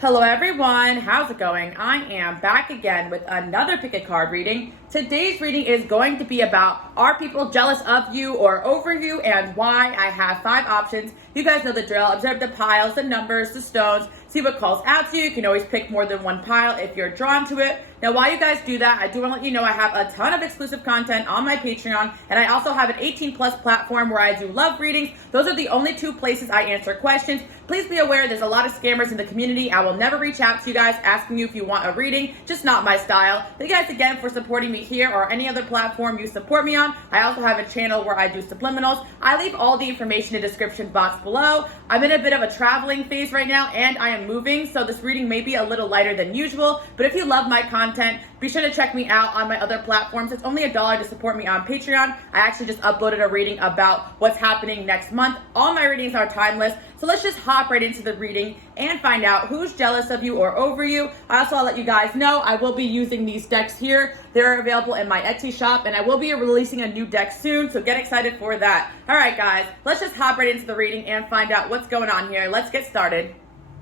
Hello everyone, how's it going? I am back again with another pick a card reading. Today's reading is going to be about, are people jealous of you or over you, and why? I have 5 options. You guys know the drill. Observe the piles, the numbers, the stones, see what calls out to you. You can always pick more than one pile if you're drawn to it. Now, while you guys do that, I do want to let you know I have a ton of exclusive content on my Patreon, and I also have an 18+ platform where I do love readings. Those are the only 2 places I answer questions. Please be aware there's a lot of scammers in the community. I will never reach out to you guys asking you if you want a reading, just not my style. Thank you guys again for supporting me here or any other platform you support me on. I also have a channel where I do subliminals. I leave all the information in the description box below. I'm in a bit of a traveling phase right now, and I am moving, so this reading may be a little lighter than usual, but if you love my content, be sure to check me out on my other platforms. It's only $1 to support me on Patreon. I actually just uploaded a reading about what's happening next month. All my readings are timeless, so let's just hop right into the reading and find out who's jealous of you or over you. I also want to let you guys know I will be using these decks here. They're available in my Etsy shop, and I will be releasing a new deck soon, so get excited for that. All right, guys, let's just hop right into the reading and find out what's going on here. Let's get started.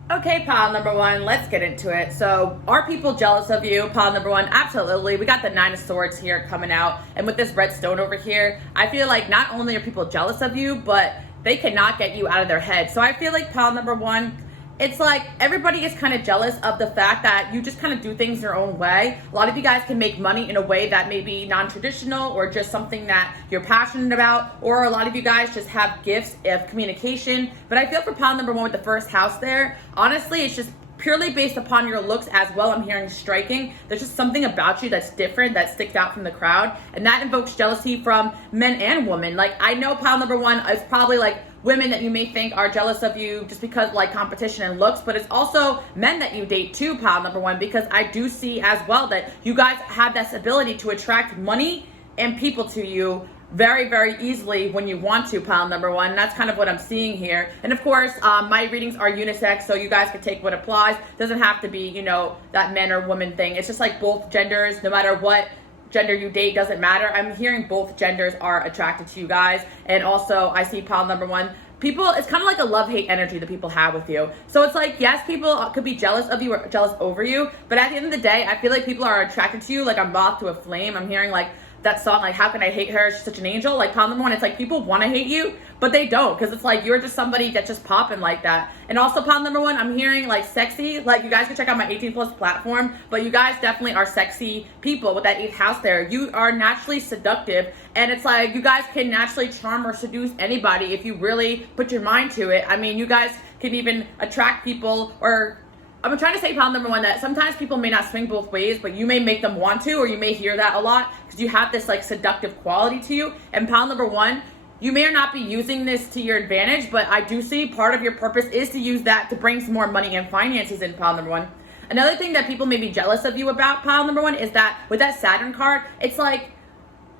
Okay, pile number 1, let's get into it. So, are people jealous of you? Pile number 1, absolutely. We got the 9 of Swords here coming out, and with this red stone over here, I feel like not only are people jealous of you, but they cannot get you out of their head. So I feel like pile number 1, it's like everybody is kind of jealous of the fact that you just kind of do things your own way. A lot of you guys can make money in a way that may be non-traditional or just something that you're passionate about, or a lot of you guys just have gifts of communication. But I feel for pile number 1 with the first house there, honestly, it's just purely based upon your looks as well. I'm hearing striking. There's just something about you that's different, that sticks out from the crowd, and that invokes jealousy from men and women. Like, I know pile number 1 is probably like women that you may think are jealous of you just because like competition and looks, but it's also men that you date too, pile number 1, because I do see as well that you guys have this ability to attract money and people to you very, very easily when you want to, pile number 1. And that's kind of what I'm seeing here. And of course, my readings are unisex, so you guys can take what applies. Doesn't have to be, you know, that men or woman thing. It's just like both genders, no matter what gender you date, doesn't matter. I'm hearing both genders are attracted to you guys. And also I see pile number 1, people, it's kind of like a love-hate energy that people have with you. So it's like, yes, people could be jealous of you or jealous over you, but at the end of the day, I feel like people are attracted to you like a moth to a flame. I'm hearing like that song, like, how can I hate her? She's such an angel. Like, pile number 1, it's like people want to hate you, but they don't, because it's like you're just somebody that's just popping like that. And also pile number 1, I'm hearing like sexy. Like, you guys can check out my 18+ platform, but you guys definitely are sexy people with that 8th house there. You are naturally seductive, and it's like you guys can naturally charm or seduce anybody if you really put your mind to it. I mean, you guys can even attract people, or I'm trying to say, pile number 1, that sometimes people may not swing both ways, but you may make them want to, or you may hear that a lot because you have this like seductive quality to you. And pile number 1, you may or not be using this to your advantage, but I do see part of your purpose is to use that to bring some more money and finances in, pile number 1. Another thing that people may be jealous of you about, pile number 1, is that with that Saturn card, it's like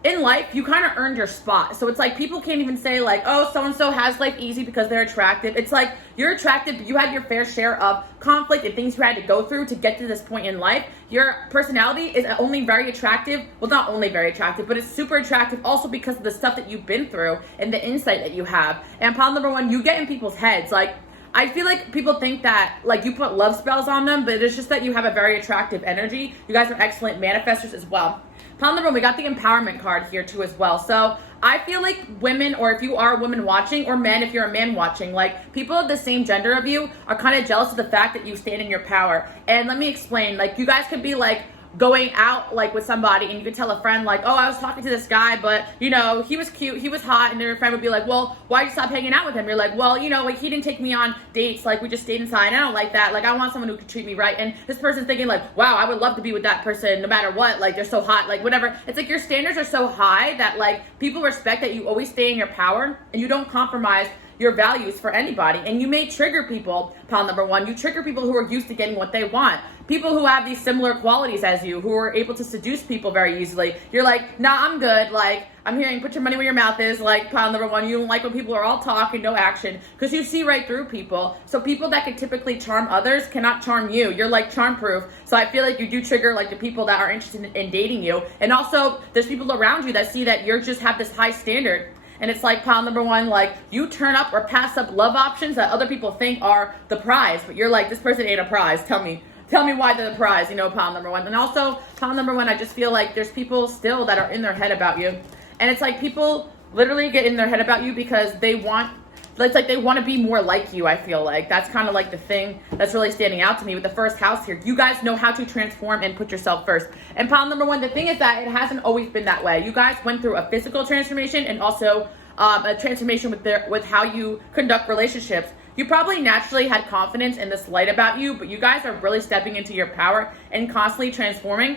in life, you kind of earned your spot. So it's like people can't even say like, oh, so-and-so has life easy because they're attractive. It's like you're attractive, but you had your fair share of conflict and things you had to go through to get to this point in life. Your personality is only very attractive. Well, not only very attractive, but it's super attractive also because of the stuff that you've been through and the insight that you have. And pile number 1, you get in people's heads. Like, I feel like people think that like you put love spells on them, but it's just that you have a very attractive energy. You guys are excellent manifestors as well. Pile number 1, we got the empowerment card here too as well. So I feel like women, or if you are a woman watching, or men if you're a man watching, like people of the same gender of you are kind of jealous of the fact that you stand in your power. And let me explain, like you guys could be like going out like with somebody and you could tell a friend like, oh, I was talking to this guy, but you know, he was cute, he was hot, and their friend would be like, well, why'd you stop hanging out with him? You're like, well, you know, like he didn't take me on dates, like we just stayed inside. I don't like that. Like I want someone who could treat me right. And this person's thinking like, wow, I would love to be with that person no matter what, like they're so hot, like whatever. It's like your standards are so high that like people respect that you always stay in your power and you don't compromise your values for anybody. And you may trigger people, pile number 1, you trigger people who are used to getting what they want. People who have these similar qualities as you, who are able to seduce people very easily. You're like, nah, I'm good. Like, I'm hearing put your money where your mouth is. Like, pile number 1, you don't like when people are all talk and no action because you see right through people. So people that can typically charm others cannot charm you. You're like charm proof. So I feel like you do trigger like the people that are interested in dating you. And also there's people around you that see that you just have this high standard. And it's like pile number one, like you turn up or pass up love options that other people think are the prize, but you're like, this person ain't a prize. Tell me why they're the prize, pile number one. And also pile number one, I just feel like there's people still that are in their head about you. And it's like people literally get in their head about you because they want to be more like you. I feel like that's kind of like the thing that's really standing out to me with the first house here. You guys know how to transform and put yourself first. And pile number one, the thing is that it hasn't always been that way. You guys went through a physical transformation and also a transformation with how you conduct relationships. You probably naturally had confidence in this light about you, but you guys are really stepping into your power and constantly transforming.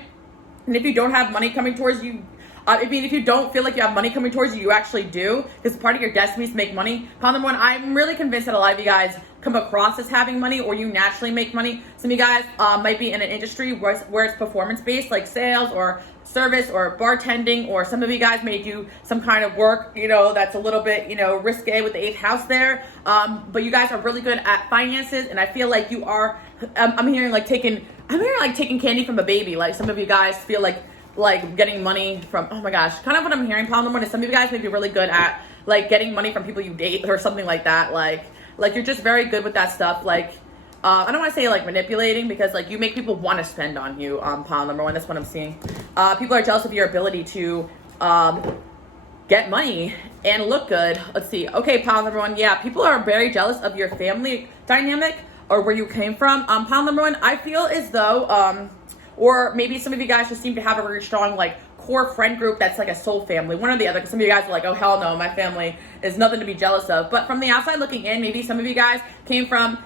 And if you don't have money coming towards you, if you don't feel like you have money coming towards you, you actually do, because part of your destiny is to make money. Pile number one, I'm really convinced that a lot of you guys come across as having money, or you naturally make money. Some of you guys might be in an industry where it's performance-based, like sales or service or bartending, or some of you guys may do some kind of work, that's a little bit, risque with the 8th house there. But you guys are really good at finances, and I feel like you are, I'm hearing taking candy from a baby. Like some of you guys feel like getting money from, oh my gosh, kind of what I'm hearing, pile number one, is some of you guys may be really good at getting money from people you date or something like that. Like you're just very good with that stuff. I don't want to say manipulating, because you make people want to spend on you. Pile number one, that's what I'm seeing. People are jealous of your ability to get money and look good. Let's see. Okay, pile number one, yeah, people are very jealous of your family dynamic or where you came from. Pile number one, I feel as though or maybe some of you guys just seem to have a very strong core friend group that's like a soul family, one or the other. Because some of you guys are like, oh hell no, my family is nothing to be jealous of. But from the outside looking in, maybe some of you guys came from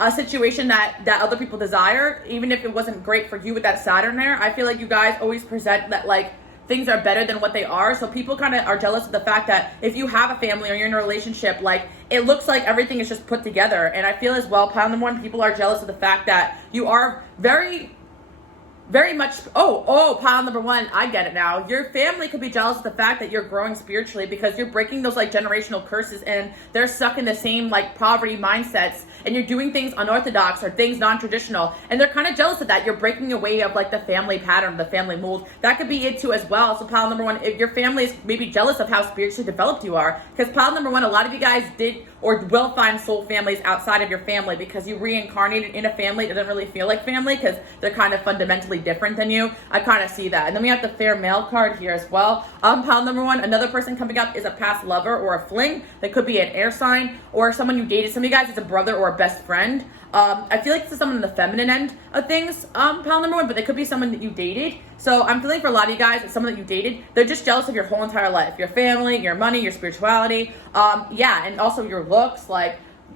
a situation that other people desire, even if it wasn't great for you with that Saturn there. I feel like you guys always present that things are better than what they are. So people kind of are jealous of the fact that if you have a family or you're in a relationship, it looks like everything is just put together. And I feel as well, pile number one, people are jealous of the fact that you are very much, pile number one, I get it now. Your family could be jealous of the fact that you're growing spiritually, because you're breaking those generational curses, and they're stuck in the same poverty mindsets, and you're doing things unorthodox or things non-traditional, and they're kind of jealous of that. You're breaking away of the family pattern, the family mold. That could be it too as well. So pile number one, if your family is maybe jealous of how spiritually developed you are, because pile number one, a lot of you guys did or will find soul families outside of your family, because you reincarnated in a family that doesn't really feel like family, because they're kind of fundamentally different than you. I kind of see that. And then we have the fair male card here as well. Pile number one, another person coming up is a past lover or a fling. That could be an air sign or someone you dated. Some of you guys, it's a brother or a best friend. I feel like this is someone on the feminine end of things, pile number one, but they could be someone that you dated. So I'm feeling for a lot of you guys, it's someone that you dated. They're just jealous of your whole entire life, your family, your money, your spirituality, and also your looks.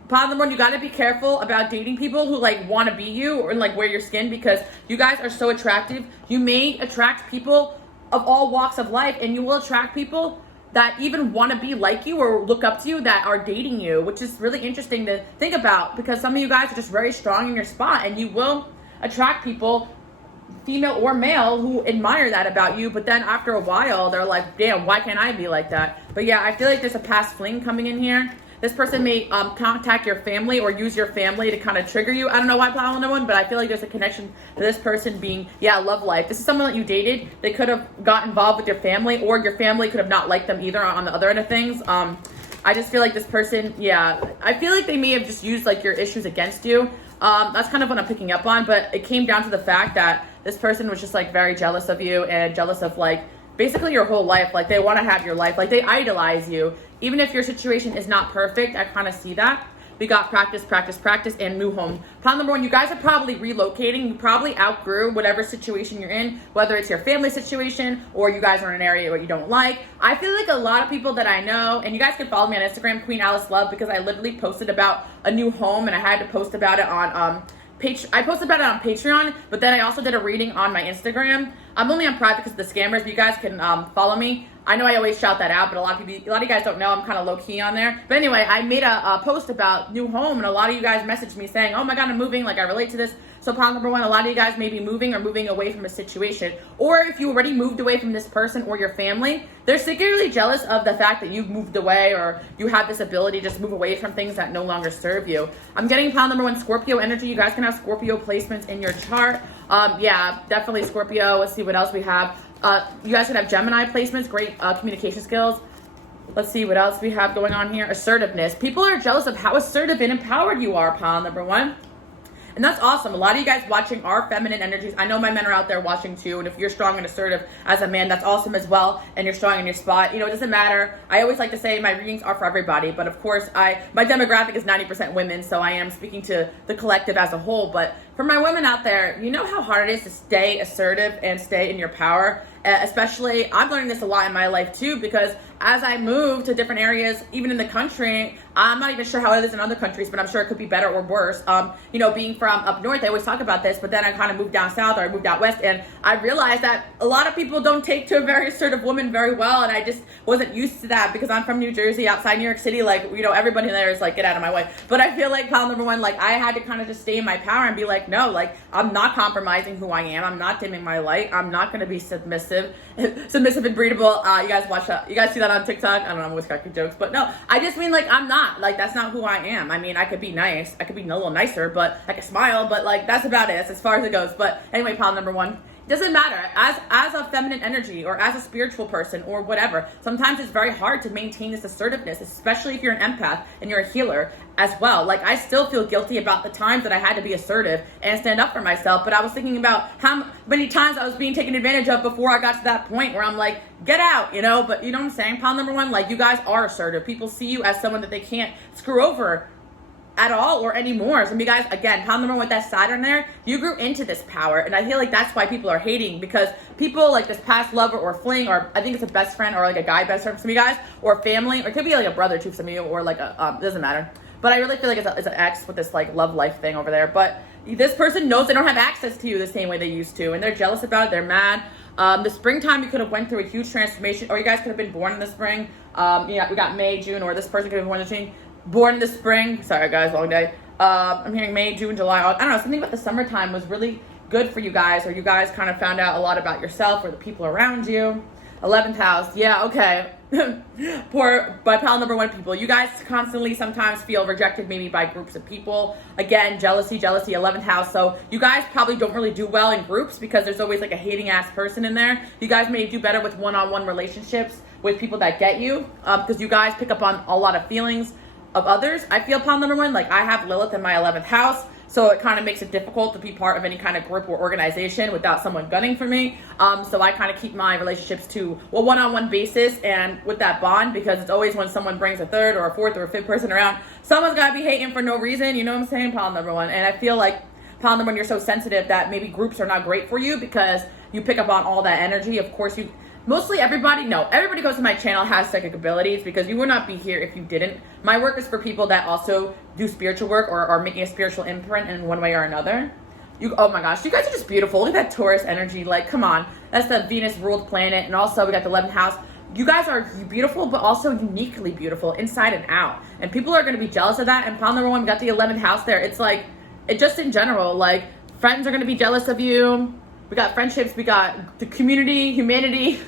Pile number one, you got to be careful about dating people who want to be you or wear your skin, because you guys are so attractive. You may attract people of all walks of life, and you will attract people that even want to be like you or look up to you that are dating you, which is really interesting to think about, because some of you guys are just very strong in your spot, and you will attract people, female or male, who admire that about you. But then after a while, they're like, damn, why can't I be like that? But yeah, I feel like there's a past fling coming in here. This person may contact your family or use your family to kind of trigger you. I don't know why pile number one, but I feel like there's a connection to this person being, love life. This is someone that you dated. They could have got involved with your family, or your family could have not liked them either on the other end of things. I just feel like this person, I feel like they may have just used your issues against you. That's kind of what I'm picking up on, but it came down to the fact that this person was just very jealous of you and jealous of basically your whole life. They want to have your life. They idolize you. Even if your situation is not perfect, I kind of see that. We got practice, practice, practice, and move home. Pile number one, you guys are probably relocating. You probably outgrew whatever situation you're in, whether it's your family situation or you guys are in an area where you don't like. I feel like a lot of people that I know, and you guys can follow me on Instagram, QueenAliceLove, because I literally posted about a new home, and I had to post about it on I posted about it on Patreon, but then I also did a reading on my Instagram. I'm only on private because of the scammers, but you guys can follow me. I know I always shout that out, but a lot of you guys don't know. I'm kind of low key on there. But anyway, I made a post about new home, and a lot of you guys messaged me saying, oh my God, I'm moving. I relate to this. So pile number one, a lot of you guys may be moving or moving away from a situation. Or if you already moved away from this person or your family, they're secretly jealous of the fact that you've moved away, or you have this ability to just move away from things that no longer serve you. I'm getting pile number one, Scorpio energy. You guys can have Scorpio placements in your chart. Definitely Scorpio. Let's see what else we have. You guys can have Gemini placements, great communication skills. Let's see what else we have going on here. Assertiveness. People are jealous of how assertive and empowered you are, pile number one. And that's awesome. A lot of you guys watching are feminine energies. I know my men are out there watching too. And if you're strong and assertive as a man, that's awesome as well. And you're strong in your spot. You know, it doesn't matter. I always like to say my readings are for everybody. But of course, my demographic is 90% women. So I am speaking to the collective as a whole. But for my women out there, you know how hard it is to stay assertive and stay in your power. Especially, I'm learning this a lot in my life too, because as I move to different areas, even in the country, I'm not even sure how it is in other countries, but I'm sure it could be better or worse. You know, being from up north, I always talk about this, but then I kind of moved down south, or I moved out west, and I realized that a lot of people don't take to a very assertive woman very well, and I just wasn't used to that because I'm from New Jersey, outside New York City. Like, you know, everybody there is like, get out of my way. But I feel like pile number one, like I had to kind of just stay in my power and be like, no, like I'm not compromising who I am. I'm not dimming my light. I'm not going to be submissive and breedable. You guys watch that. You guys see that on TikTok? I don't know, I'm always cracking jokes, but no, I just mean like I'm not, like that's not who I am. I mean, I could be nice, I could be a little nicer, but I could smile, but like that's about it. That's as far as it goes. But anyway, pile number one, it doesn't matter. As a feminine energy or as a spiritual person or whatever, sometimes it's very hard to maintain this assertiveness, especially if you're an empath and you're a healer as well. Like I still feel guilty about the times that I had to be assertive and stand up for myself, but I was thinking about how many times I was being taken advantage of before I got to that point where I'm like, get out, you know. But you know what I'm saying, pile number one, like you guys are assertive. People see you as someone that they can't screw over at all or anymore. So you guys, again, pile number one with that Saturn there, you grew into this power, and I feel like that's why people are hating, because people like this past lover or fling, or I think it's a best friend or like a guy best friend for some of you guys, or family, or it could be like a brother too for some of you, or like a doesn't matter. But I really feel like it's an ex with this like love life thing over there. But this person knows they don't have access to you the same way they used to, and they're jealous about it. They're mad. The springtime, you could have went through a huge transformation, or you guys could have been born in the spring. Yeah, we got May, June, or this person could have been born in the spring. Sorry guys, long day. I'm hearing May, June, July, August. I don't know, something about the summertime was really good for you guys, or you guys kind of found out a lot about yourself or the people around you. 11th house, yeah, okay. Poor, by pile number one people, you guys constantly sometimes feel rejected maybe by groups of people. Again, jealousy, 11th house. So you guys probably don't really do well in groups because there's always like a hating ass person in there. You guys may do better with one-on-one relationships with people that get you, because you guys pick up on a lot of feelings of others. I feel pile number one, like I have Lilith in my 11th house, so it kind of makes it difficult to be part of any kind of group or organization without someone gunning for me. So I kind of keep my relationships to a one-on-one basis and with that bond, because it's always when someone brings a third or a fourth or a fifth person around, someone's got to be hating for no reason. You know what I'm saying, pile number one? And I feel like pile number one, you're so sensitive that maybe groups are not great for you because you pick up on all that energy. Of course, everybody goes to my channel has psychic abilities, because you would not be here if you didn't. My work is for people that also do spiritual work or are making a spiritual imprint in one way or another. Oh my gosh, you guys are just beautiful. Look at that Taurus energy. Like, come on. That's the Venus ruled planet. And also we got the 11th house. You guys are beautiful, but also uniquely beautiful inside and out. And people are going to be jealous of that. And pile number one, we got the 11th house there. It's like, it just in general, like friends are going to be jealous of you. We got friendships, we got the community, humanity,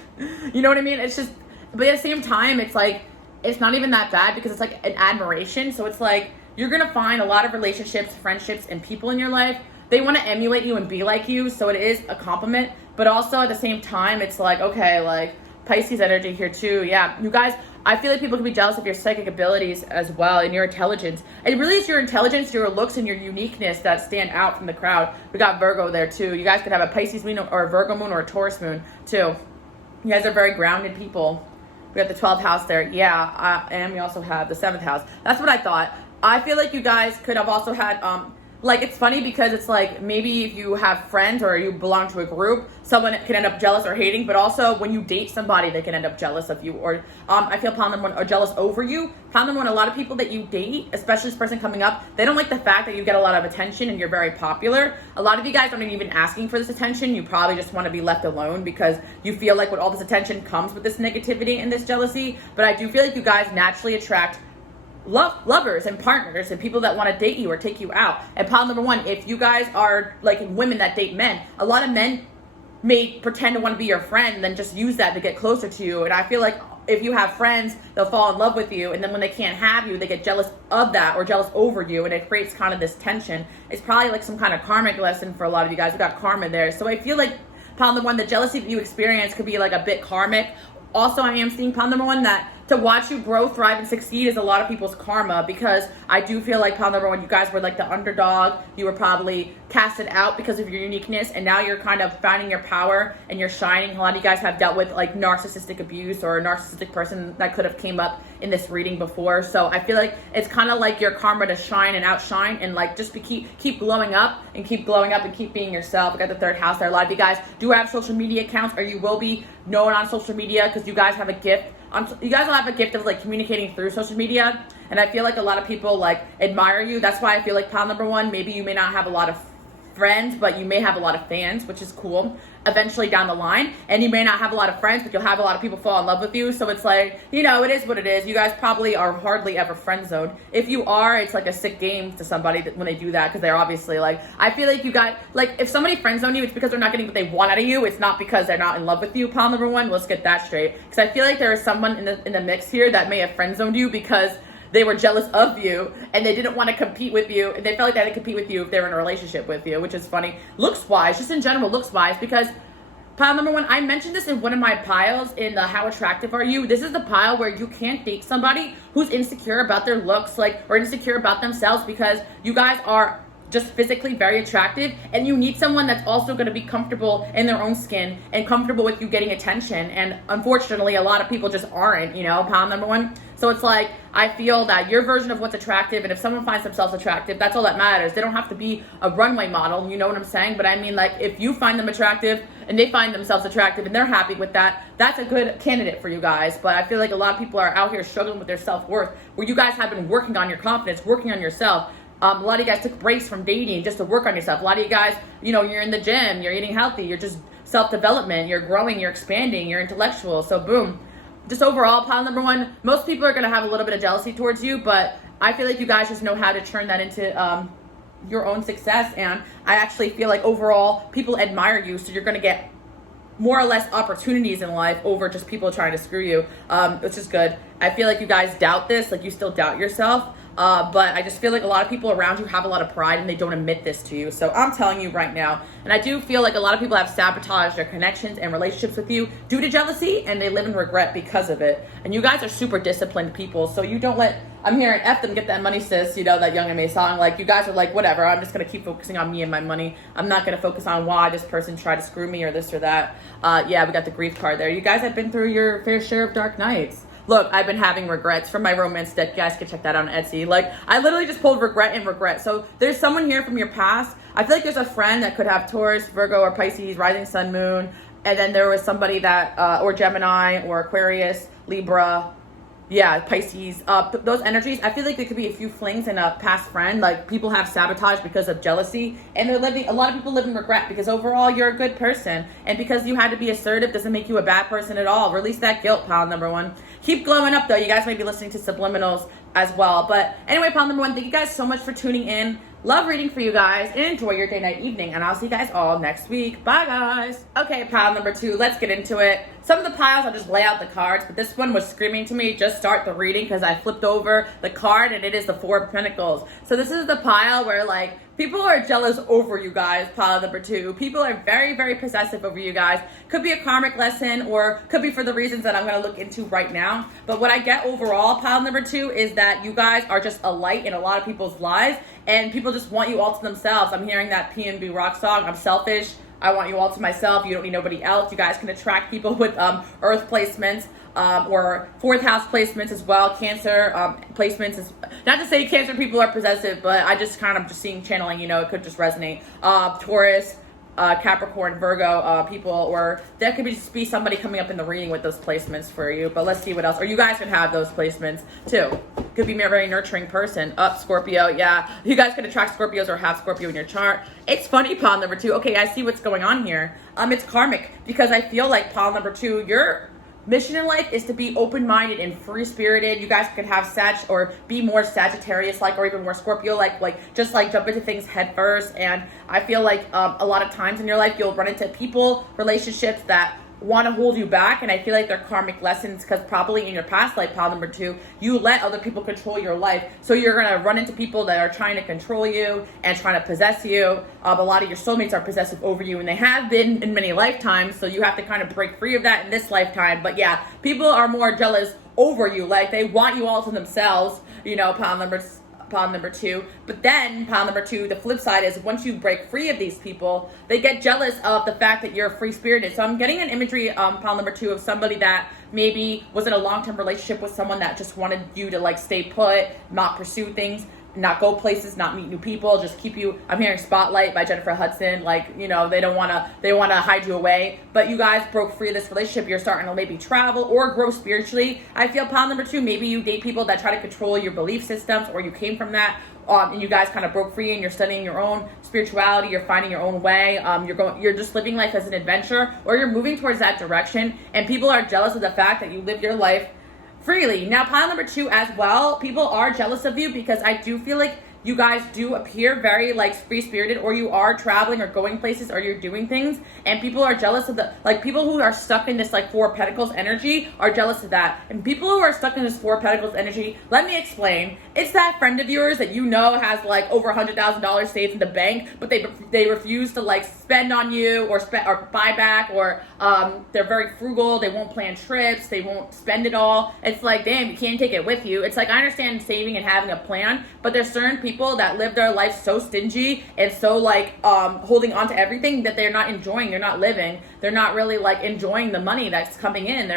you know what I mean? It's just, but at the same time, it's like, it's not even that bad because it's like an admiration. So it's like, you're going to find a lot of relationships, friendships, and people in your life. They want to emulate you and be like you. So it is a compliment, but also at the same time, it's like, okay, like Pisces energy here too. Yeah, you guys, I feel like people can be jealous of your psychic abilities as well and your intelligence. It really is your intelligence, your looks, and your uniqueness that stand out from the crowd. We got Virgo there too. You guys could have a Pisces moon or a Virgo moon or a Taurus moon too. You guys are very grounded people. We got the 12th house there. Yeah, and we also have the 7th house. That's what I thought. I feel like you guys could have also had, like, it's funny because it's like maybe if you have friends or you belong to a group, someone can end up jealous or hating, but also when you date somebody, they can end up jealous of you, or I feel pound number one, or jealous over you. Pound number one, a lot of people that you date, especially this person coming up, they don't like the fact that you get a lot of attention and you're very popular. A lot of you guys aren't even asking for this attention. You probably just want to be left alone because you feel like with all this attention comes with this negativity and this jealousy. But I do feel like you guys naturally attract lovers and partners and people that want to date you or take you out. And pile number one, if you guys are like women that date men, a lot of men may pretend to want to be your friend and then just use that to get closer to you. And I feel like if you have friends, they'll fall in love with you, and then when they can't have you, they get jealous of that or jealous over you, and it creates kind of this tension. It's probably like some kind of karmic lesson for a lot of you guys. We got karma there. So I feel like pile number one, the jealousy that you experience could be like a bit karmic. Also, I am seeing pile number one that to watch you grow, thrive, and succeed is a lot of people's karma, because I do feel like pile number one, you guys were like the underdog. You were probably casted out because of your uniqueness, and now you're kind of finding your power and you're shining. A lot of you guys have dealt with like narcissistic abuse or a narcissistic person that could have came up in this reading before. So I feel like it's kind of like your karma to shine and outshine, and like just keep glowing up and keep glowing up and keep being yourself. I got the third house there. A lot of you guys do have social media accounts, or you will be known on social media, because you guys have a gift. You guys will have a gift of like communicating through social media, and I feel like a lot of people like admire you. That's why I feel like pile number one, maybe you may not have a lot of friends, but you may have a lot of fans, which is cool eventually down the line. And you may not have a lot of friends, but you'll have a lot of people fall in love with you. So it's like, you know, it is what it is. You guys probably are hardly ever friend zoned. If you are, it's like a sick game to somebody when they do that, because they're obviously like, I feel like you got, like, if somebody friend zone you, it's because they're not getting what they want out of you. It's not because they're not in love with you. Pile number one, let's get that straight, because I feel like there is someone in the mix here that may have friend zoned you because they were jealous of you and they didn't want to compete with you, and they felt like they had to compete with you if they were in a relationship with you, which is funny. Looks wise, just in general, looks wise, because pile number one, I mentioned this in one of my piles in the How Attractive Are You? This is the pile where you can't date somebody who's insecure about their looks, like, or insecure about themselves, because you guys are just physically very attractive, and you need someone that's also going to be comfortable in their own skin and comfortable with you getting attention. And unfortunately, a lot of people just aren't, you know, pile number one. So it's like, I feel that your version of what's attractive, and if someone finds themselves attractive, that's all that matters. They don't have to be a runway model, you know what I'm saying? But I mean, like, if you find them attractive and they find themselves attractive and they're happy with that, that's a good candidate for you guys. But I feel like a lot of people are out here struggling with their self-worth, where you guys have been working on your confidence, working on yourself. A lot of you guys took breaks from dating just to work on yourself. A lot of you guys, you know, you're in the gym, you're eating healthy, you're just self-development, you're growing, you're expanding, you're intellectual. So boom. Just overall, pile number one, most people are going to have a little bit of jealousy towards you, but I feel like you guys just know how to turn that into your own success. And I actually feel like overall, people admire you, so you're going to get more or less opportunities in life over just people trying to screw you, which is good. I feel like you guys doubt this, like you still doubt yourself. But I just feel like a lot of people around you have a lot of pride and they don't admit this to you. So I'm telling you right now, and I do feel like a lot of people have sabotaged their connections and relationships with you due to jealousy, and they live in regret because of it. And you guys are super disciplined people, so you don't let, I'm hearing F them get that money, sis, you know, that Young M.A. song. Like, you guys are like, whatever, I'm just going to keep focusing on me and my money. I'm not going to focus on why this person tried to screw me or this or that. Yeah, we got the grief card there. You guys have been through your fair share of dark nights. Look, I've been having regrets from my romance deck. You guys can check that out on Etsy. Like, I literally just pulled regret and regret. So there's someone here from your past. I feel like there's a friend that could have Taurus, Virgo, or Pisces, rising sun, moon. And then there was somebody that, or Gemini, or Aquarius, Libra, yeah, Pisces, those energies. I feel like there could be a few flings in a past friend. Like, people have sabotage because of jealousy, and they're living, a lot of people live in regret because overall you're a good person, and because you had to be assertive doesn't make you a bad person at all. Release that guilt, pile number one. Keep glowing up though. You guys may be listening to subliminals as well. But anyway, pile number one, thank you guys so much for tuning in. Love reading for you guys, and enjoy your day, night, evening, and I'll see you guys all next week. Bye, guys. Okay, pile number two, let's get into it. Some of the piles, I'll just lay out the cards, but this one was screaming to me, just start the reading, because I flipped over the card, and it is the Four of Pentacles. So this is the pile where, like, people are jealous over you guys, pile number two. People are very, very possessive over you guys. Could be a karmic lesson, or could be for the reasons that I'm going to look into right now. But what I get overall, pile number two, is that you guys are just a light in a lot of people's lives, and people just want you all to themselves. I'm hearing that P&B rock song, I'm selfish, I want you all to myself, you don't need nobody else. You guys can attract people with earth placements, or fourth house placements as well, Cancer placements. Not to say Cancer people are possessive, but I just kind of just seeing channeling, you know, it could just resonate. Taurus, Capricorn, Virgo people, or that could just be somebody coming up in the reading with those placements for you. But let's see what else. Or you guys can have those placements too. Could be a very nurturing person. Scorpio, yeah. You guys can attract Scorpios or have Scorpio in your chart. It's funny, pile number two. Okay, I see what's going on here. It's karmic, because I feel like pile number two, your mission in life is to be open-minded and free-spirited. You guys could have Sag, or be more Sagittarius-like, or even more Scorpio-like, just like jump into things head first. And I feel like a lot of times in your life, you'll run into people, relationships that want to hold you back, and I feel like they're karmic lessons, because probably in your past life, pile number two, you let other people control your life, so you're going to run into people that are trying to control you and trying to possess you. A lot of your soulmates are possessive over you, and they have been in many lifetimes, so you have to kind of break free of that in this lifetime. But yeah, people are more jealous over you. Like, they want you all to themselves, you know, pile number two. But then pile number two, the flip side is once you break free of these people, they get jealous of the fact that you're free spirited. So I'm getting an imagery, pile number two, of somebody that maybe was in a long-term relationship with someone that just wanted you to like stay put, not pursue things, not go places, not meet new people, just keep you. I'm hearing Spotlight by Jennifer Hudson. Like, you know, they want to hide you away. But you guys broke free of this relationship. You're starting to maybe travel or grow spiritually. I feel pile number two, maybe you date people that try to control your belief systems, or you came from that. And you guys kind of broke free and you're studying your own spirituality, you're finding your own way, you're just living life as an adventure, or you're moving towards that direction, and people are jealous of the fact that you live your life freely. Now, pile number two as well, people are jealous of you because I do feel like you guys do appear very like free-spirited, or you are traveling or going places, or you're doing things, and people are jealous of the, like, people who are stuck in this like Four of Pentacles energy are jealous of that. And people who are stuck in this Four of Pentacles energy, let me explain. It's that friend of yours that you know has like over $100,000 saved in the bank, but they refuse to like spend on you or buy back, or they're very frugal, they won't plan trips, they won't spend it all. It's like, damn, you can't take it with you. It's like, I understand saving and having a plan, but there's certain people that live their life so stingy and so like holding on to everything that they're not enjoying, they're not living, they're not really like enjoying the money that's coming in.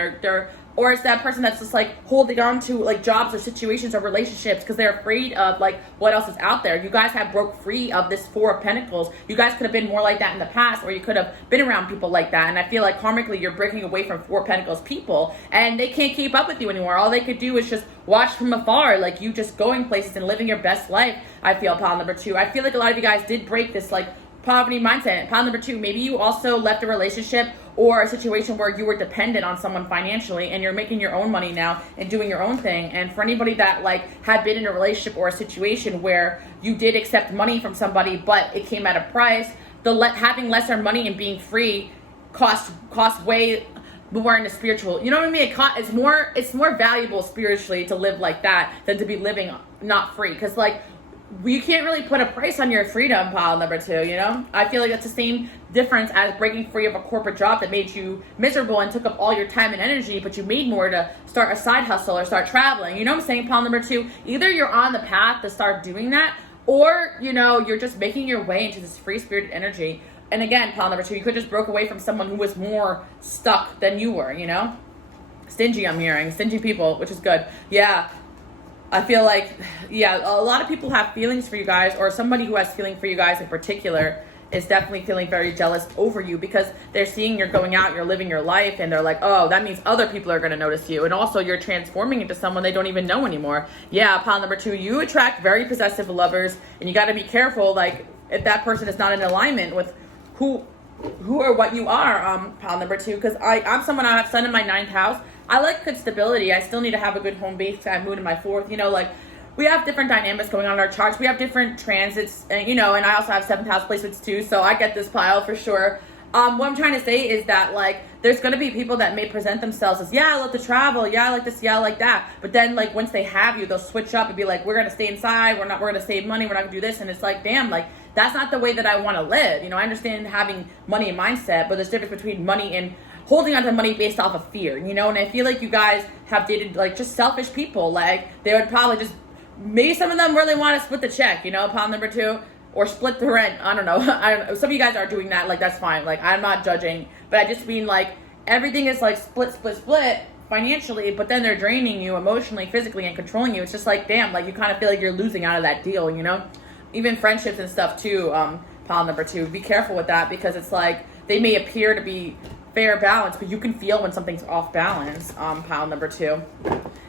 Or it's that person that's just like holding on to like jobs or situations or relationships because they're afraid of like what else is out there. You guys have broke free of this Four of Pentacles. You guys could have been more like that in the past, or you could have been around people like that. And I feel like karmically you're breaking away from Four of Pentacles people, and they can't keep up with you anymore. All they could do is just watch from afar, like you just going places and living your best life. I feel pile number two. I feel like a lot of you guys did break this like poverty mindset. Pile number two, maybe you also left a relationship or a situation where you were dependent on someone financially, and you're making your own money now and doing your own thing. And for anybody that like had been in a relationship or a situation where you did accept money from somebody, but it came at a price, having lesser money and being free costs way more in the spiritual. You know what I mean? It's more valuable spiritually to live like that than to be living not free. Because like, you can't really put a price on your freedom, pile number two, you know? I feel like that's the same difference as breaking free of a corporate job that made you miserable and took up all your time and energy, but you made more to start a side hustle or start traveling. You know what I'm saying, pile number two? Either you're on the path to start doing that, or, you know, you're just making your way into this free-spirited energy. And again, pile number two, you could just broke away from someone who was more stuck than you were, you know? Stingy, I'm hearing. Stingy people, which is good. Yeah. I feel like, yeah, a lot of people have feelings for you guys, or somebody who has feeling for you guys in particular is definitely feeling very jealous over you because they're seeing you're going out, you're living your life, and they're like, oh, that means other people are going to notice you. And also you're transforming into someone they don't even know anymore. Yeah, pile number two, you attract very possessive lovers, and you got to be careful, like, if that person is not in alignment with who or what you are, pile number two, because I'm someone, I have sun in my 9th house. I like good stability. I still need to have a good home base. I moved in my 4th, you know, like, we have different dynamics going on in our charts. We have different transits, and, you know, and I also have 7th house placements too, so I get this pile for sure. What I'm trying to say is that, like, there's going to be people that may present themselves as, yeah, I love to travel, yeah, I like this, yeah, I like that. But then, like, once they have you, they'll switch up and be like, we're going to stay inside, we're going to save money, we're not going to do this. And it's like, damn, like, that's not the way that I want to live. You know, I understand having money and mindset, but there's a difference between money and holding on to money based off of fear, you know? And I feel like you guys have dated, like, just selfish people. Like, they would probably just, maybe some of them really want to split the check, you know, pile number two, or split the rent. I don't know. Some of you guys are doing that. Like, that's fine. Like, I'm not judging, but I just mean, like, everything is like split financially, but then they're draining you emotionally, physically, and controlling you. It's just like, damn, like, you kind of feel like you're losing out of that deal, you know? Even friendships and stuff too, pile number two. Be careful with that, because it's like, they may appear to be fair balance, but you can feel when something's off balance, pile number two.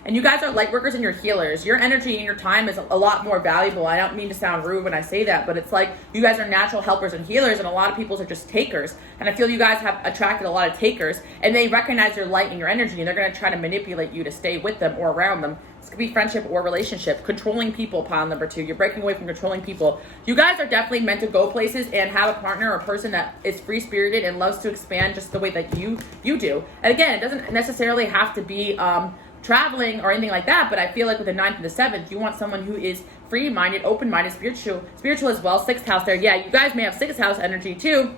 And you guys are light workers and you're healers. Your energy and your time is a lot more valuable. I don't mean to sound rude when I say that, but it's like, you guys are natural helpers and healers, and a lot of people are just takers. And I feel you guys have attracted a lot of takers, and they recognize your light and your energy, and they're going to try to manipulate you to stay with them or around them. This could be friendship or relationship. Controlling people, pile number two. You're breaking away from controlling people. You guys are definitely meant to go places and have a partner or a person that is free-spirited and loves to expand just the way that you do. And again, it doesn't necessarily have to be traveling or anything like that, but I feel like with the 9th and the 7th, you want someone who is free-minded, open-minded, spiritual as well. 6th house there. Yeah, you guys may have 6th house energy too,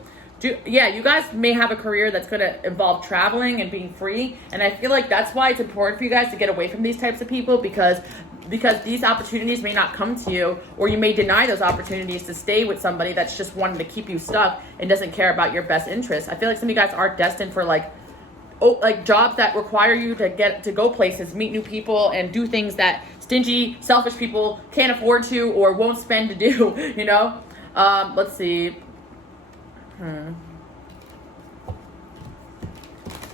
yeah, you guys may have a career that's going to involve traveling and being free, and I feel like that's why it's important for you guys to get away from these types of people, because these opportunities may not come to you, or you may deny those opportunities to stay with somebody that's just wanting to keep you stuck and doesn't care about your best interests. I feel like some of you guys are destined for like jobs that require you to go places, meet new people, and do things that stingy, selfish people can't afford to or won't spend to do, you know? Let's see.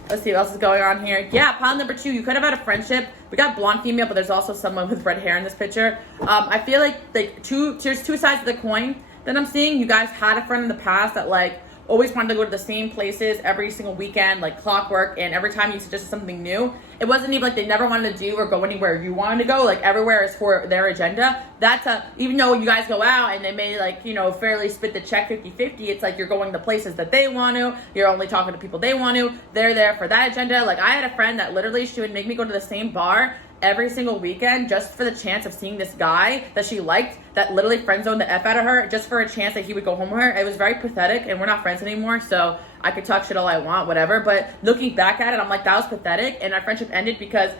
Let's see what else is going on here. Yeah, pile number 2. You could have had a friendship. We got blonde female, but there's also someone with red hair in this picture. I feel like there's two sides of the coin that I'm seeing. You guys had a friend in the past that like always wanted to go to the same places every single weekend, like clockwork, and every time you suggested something new, it wasn't even like they never wanted to do or go anywhere you wanted to go. Like everywhere is for their agenda. That's even though you guys go out and they may like, you know, fairly split the check 50-50, it's like you're going to places that they want to, you're only talking to people they want to, they're there for that agenda. Like I had a friend that literally, she would make me go to the same bar every single weekend just for the chance of seeing this guy that she liked, that literally friend zoned the F out of her, just for a chance that he would go home with her. It was very pathetic, and we're not friends anymore, so I could talk shit all I want, whatever. But looking back at it, I'm like, that was pathetic, and our friendship ended because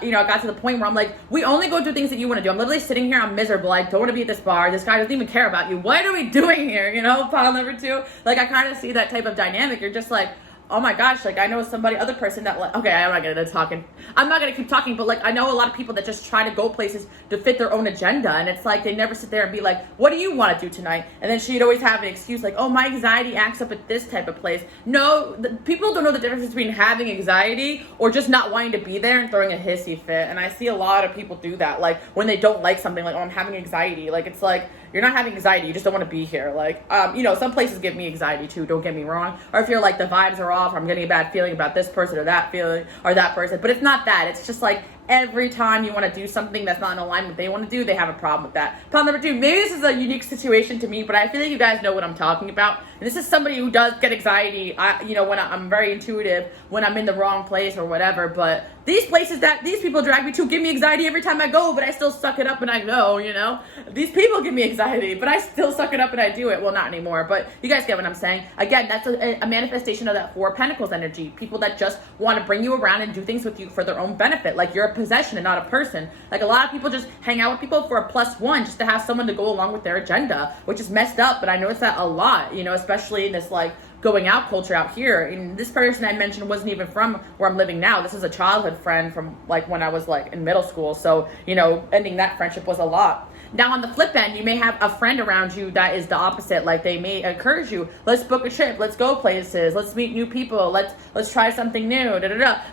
you know, I got to the point where I'm like, we only go do things that you want to do. I'm literally sitting here, I'm miserable, I don't want to be at this bar, this guy doesn't even care about you. What are we doing here? You know, pile number 2. Like, I kind of see that type of dynamic. You're just like, oh my gosh, like I know other person that like, okay, I'm not gonna keep talking, but like I know a lot of people that just try to go places to fit their own agenda, and it's like they never sit there and be like, what do you want to do tonight? And then she'd always have an excuse like, oh, my anxiety acts up at this type of place. No, people don't know the difference between having anxiety or just not wanting to be there and throwing a hissy fit. And I see a lot of people do that, like when they don't like something, like, oh, I'm having anxiety. Like it's like, you're not having anxiety, you just don't want to be here. Like, you know, some places give me anxiety too, don't get me wrong. Or if you're like, the vibes are off, or I'm getting a bad feeling about this person or that feeling or that person. But it's not that. It's just like every time you want to do something that's not in alignment with what they want to do, they have a problem with that. Problem number 2, maybe this is a unique situation to me, but I feel like you guys know what I'm talking about. And this is somebody who does get anxiety, you know, when I'm very intuitive, when I'm in the wrong place or whatever. But these places that these people drag me to give me anxiety every time I go, but I still suck it up and I go, you know. These people give me anxiety, but I still suck it up and I do it. Well, not anymore, but you guys get what I'm saying. Again, that's a manifestation of that 4 of Pentacles energy. People that just want to bring you around and do things with you for their own benefit. Like you're a possession and not a person. Like a lot of people just hang out with people for a +1 just to have someone to go along with their agenda, which is messed up. But I notice that a lot, you know, especially in this like going out culture out here. And this person I mentioned wasn't even from where I'm living now. This is a childhood friend from like when I was like in middle school. So, you know, ending that friendship was a lot. Now on the flip end, you may have a friend around you that is the opposite. Like they may encourage you, let's book a trip, let's go places, let's meet new people, let's try something new,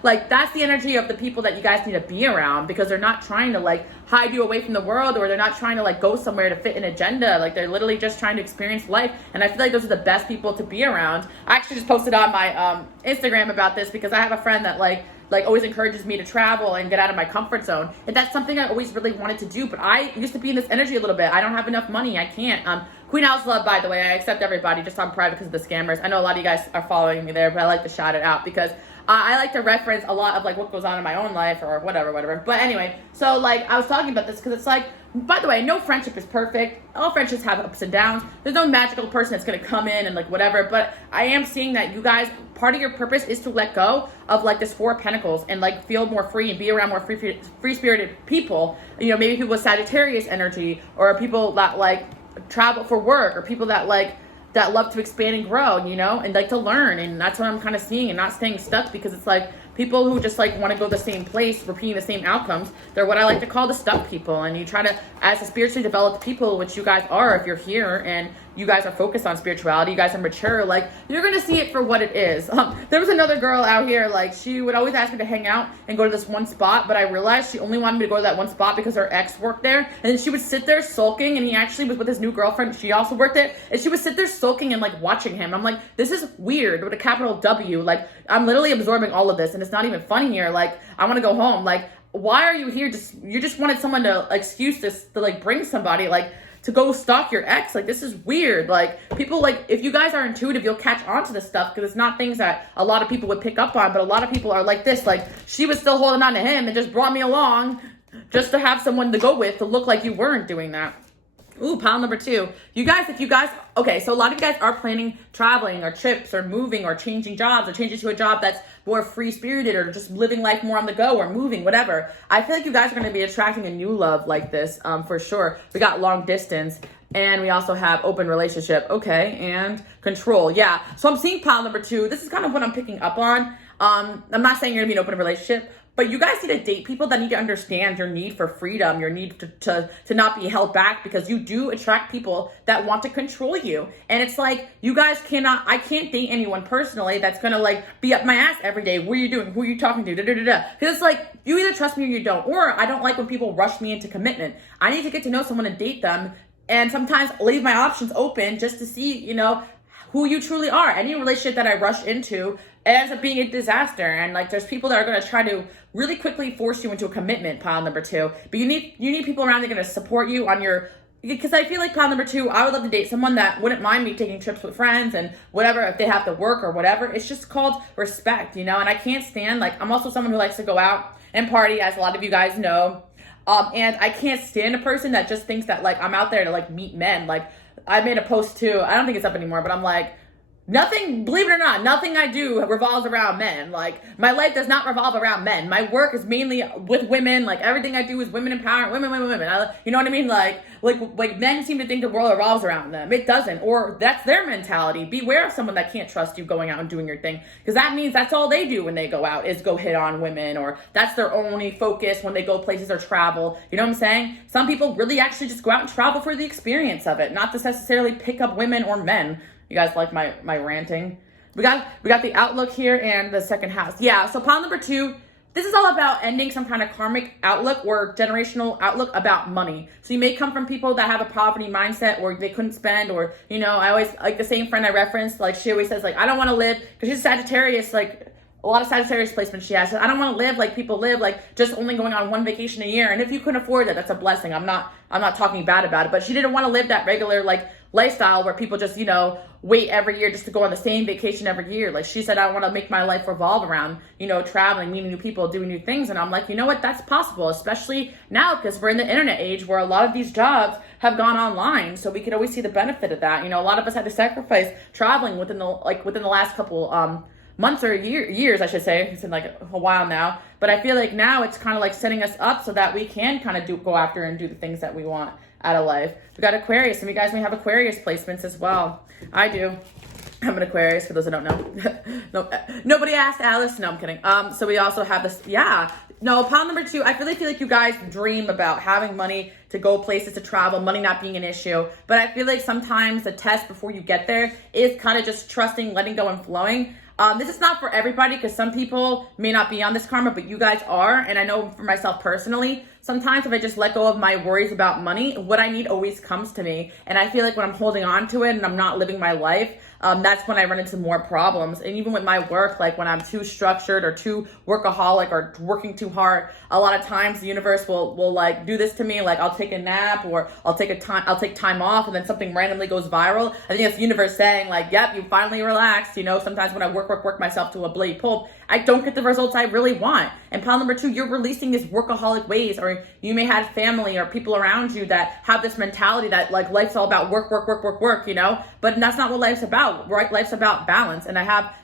Like that's the energy of the people that you guys need to be around, because they're not trying to like hide you away from the world, or they're not trying to like go somewhere to fit an agenda. Like they're literally just trying to experience life. And I feel like those are the best people to be around. I actually just posted on my Instagram about this, because I have a friend that like always encourages me to travel and get out of my comfort zone. And that's something I always really wanted to do, but I used to be in this energy a little bit. I don't have enough money. I can't. QueenAliceLove, by the way, I accept everybody just on private because of the scammers. I know a lot of you guys are following me there, but I like to shout it out because I like to reference a lot of like what goes on in my own life or whatever. But anyway, so like I was talking about this because it's like, by the way, no friendship is perfect. All friendships have ups and downs. There's no magical person that's going to come in and like whatever. But I am seeing that you guys, part of your purpose is to let go of like this 4 of Pentacles and like feel more free and be around more free-spirited people. You know, maybe people with Sagittarius energy, or people that like travel for work, or people that like that love to expand and grow, you know, and like to learn. And that's what I'm kind of seeing, and not staying stuck, because it's like people who just like want to go the same place, repeating the same outcomes, they're what I like to call the stuck people. And you try to, as a spiritually developed people, which you guys are, if you're here and you guys are focused on spirituality, you guys are mature, like you're gonna see it for what it is. There was another girl out here, like she would always ask me to hang out and go to this one spot, but I realized she only wanted me to go to that one spot because her ex worked there. And then she would sit there sulking, and he actually was with his new girlfriend, she also worked there, and she would sit there sulking and like watching him. I'm like, this is weird, with a capital W. Like I'm literally absorbing all of this, and it's not even funny here. Like I want to go home. Like why are you here? You just wanted someone to excuse this to like bring somebody like to go stalk your ex. Like this is weird. Like people, like if you guys are intuitive, you'll catch on to this stuff, because it's not things that a lot of people would pick up on. But a lot of people are like this, like she was still holding on to him and just brought me along just to have someone to go with, to look like you weren't doing that. Ooh, pile number 2. You guys, if you guys, okay, so a lot of you guys are planning traveling or trips or moving or changing jobs or changing to a job that's more free-spirited or just living life more on the go or moving, whatever. I feel like you guys are going to be attracting a new love like this, for sure. We got long distance, and we also have open relationship. Okay, and control. Yeah, so I'm seeing pile number 2. This is kind of what I'm picking up on. I'm not saying you're going to be in an open relationship, but you guys need to date people that need to understand your need for freedom, your need to not be held back, because you do attract people that want to control you. And it's like, you guys I can't date anyone personally that's gonna like be up my ass every day. What are you doing? Who are you talking to? Because it's like, you either trust me or you don't. Or I don't like when people rush me into commitment. I need to get to know someone and date them, and sometimes leave my options open just to see, who you truly are. Any relationship that I rush into, it ends up being a disaster. And like, there's people that are going to try to really quickly force you into a commitment, pile number 2. But you need people around that are going to support you on your, because I feel like pile number 2, I would love to date someone that wouldn't mind me taking trips with friends and whatever, if they have to work or whatever. It's just called respect, and I can't stand, like, I'm also someone who likes to go out and party, as a lot of you guys know. And I can't stand a person that just thinks that like I'm out there to like meet men. Like, I made a post too, I don't think it's up anymore, but I'm like, nothing, believe it or not, nothing I do revolves around men. Like, my life does not revolve around men. My work is mainly with women. Like, everything I do is women empowerment, women. You know what I mean? Like men seem to think the world revolves around them. It doesn't, or that's their mentality. Beware of someone that can't trust you going out and doing your thing, because that means that's all they do when they go out is go hit on women, or that's their only focus when they go places or travel. You know what I'm saying? Some people really actually just go out and travel for the experience of it, not to necessarily pick up women or men. You guys like my ranting? We got the outlook here and the second house. Yeah, so pile number 2, this is all about ending some kind of karmic outlook or generational outlook about money. So you may come from people that have a poverty mindset, or they couldn't spend, or, I always, like the same friend I referenced, like she always says, like, I don't want to live, because she's Sagittarius, like, a lot of Sagittarius placements she has. I don't want to live like people live, like just only going on one vacation a year. And if you can afford it, that's a blessing. I'm not talking bad about it, but she didn't want to live that regular like lifestyle where people just, wait every year just to go on the same vacation every year. Like, she said, I want to make my life revolve around, traveling, meeting new people, doing new things. And I'm like, you know what? That's possible, especially now, because we're in the internet age where a lot of these jobs have gone online. So we could always see the benefit of that. A lot of us had to sacrifice traveling within the last couple, months or years, I should say. It's been like a while now, but I feel like now it's kind of like setting us up so that we can kind of go after and do the things that we want out of life. We got Aquarius, and you guys may have Aquarius placements as well. I do. I'm an Aquarius, for those that don't know. No, nobody asked Alice. No, I'm kidding. So we also have this, no, pile number 2, I really feel like you guys dream about having money to go places, to travel, money not being an issue. But I feel like sometimes the test before you get there is kind of just trusting, letting go, and flowing. This is not for everybody, because some people may not be on this karma, but you guys are. And I know for myself personally, sometimes if I just let go of my worries about money, what I need always comes to me. And I feel like when I'm holding on to it and I'm not living my life, that's when I run into more problems. And even with my work, like when I'm too structured or too workaholic or working too hard, a lot of times the universe will like do this to me. Like, I'll take a nap, or I'll take time off, and then something randomly goes viral. I think it's the universe saying like, yep, you finally relaxed. Sometimes when I work myself to a bloody pulp, I don't get the results I really want. And pile number 2, you're releasing these workaholic ways, or you may have family or people around you that have this mentality that like life's all about work, but that's not what life's about, right? Life's about balance. And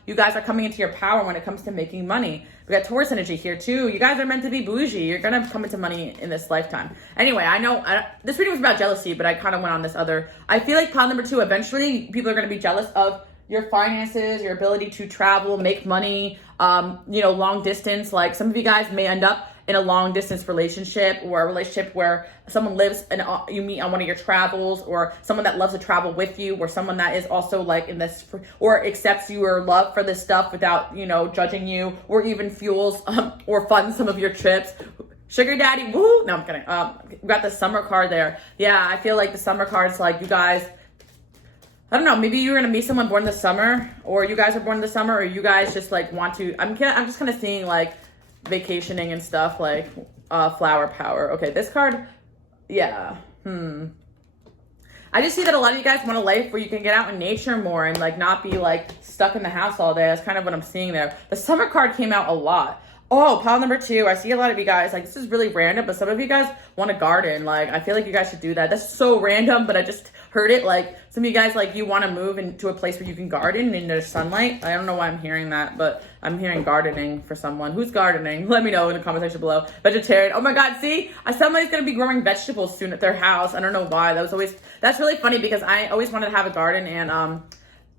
you guys are coming into your power when it comes to making money. We got Taurus energy here too. You guys are meant to be bougie. You're going to come into money in this lifetime. Anyway, I know this reading was about jealousy, but I kind of went on this other. I feel like pile number 2, eventually people are going to be jealous of your finances, your ability to travel, make money, long distance. Like, some of you guys may end up in a long distance relationship, or a relationship where someone lives and you meet on one of your travels, or someone that loves to travel with you, or someone that is also like in this, or accepts your love for this stuff without, judging you, or even fuels or funds some of your trips. Sugar daddy, woo! No, I'm kidding. We got the summer card there. Yeah, I feel like the summer card's like, you guys, I don't know, maybe you're going to meet someone born this summer, or you guys are born this summer, or you guys just like want to, I'm just kind of seeing like vacationing and stuff, like flower power. Okay, this card, yeah. I just see that a lot of you guys want a life where you can get out in nature more and like not be like stuck in the house all day. That's kind of what I'm seeing there. The summer card came out a lot. Oh, pile number 2. I see a lot of you guys, like, this is really random, but some of you guys want a garden. Like, I feel like you guys should do that. That's so random, but I just heard it. Like, some of you guys, like, you want to move into a place where you can garden and there's sunlight. I don't know why I'm hearing that, but I'm hearing gardening for someone. Who's gardening? Let me know in the comment section below. Vegetarian. Oh my God, see? Somebody's going to be growing vegetables soon at their house. I don't know why. That's really funny because I always wanted to have a garden, and,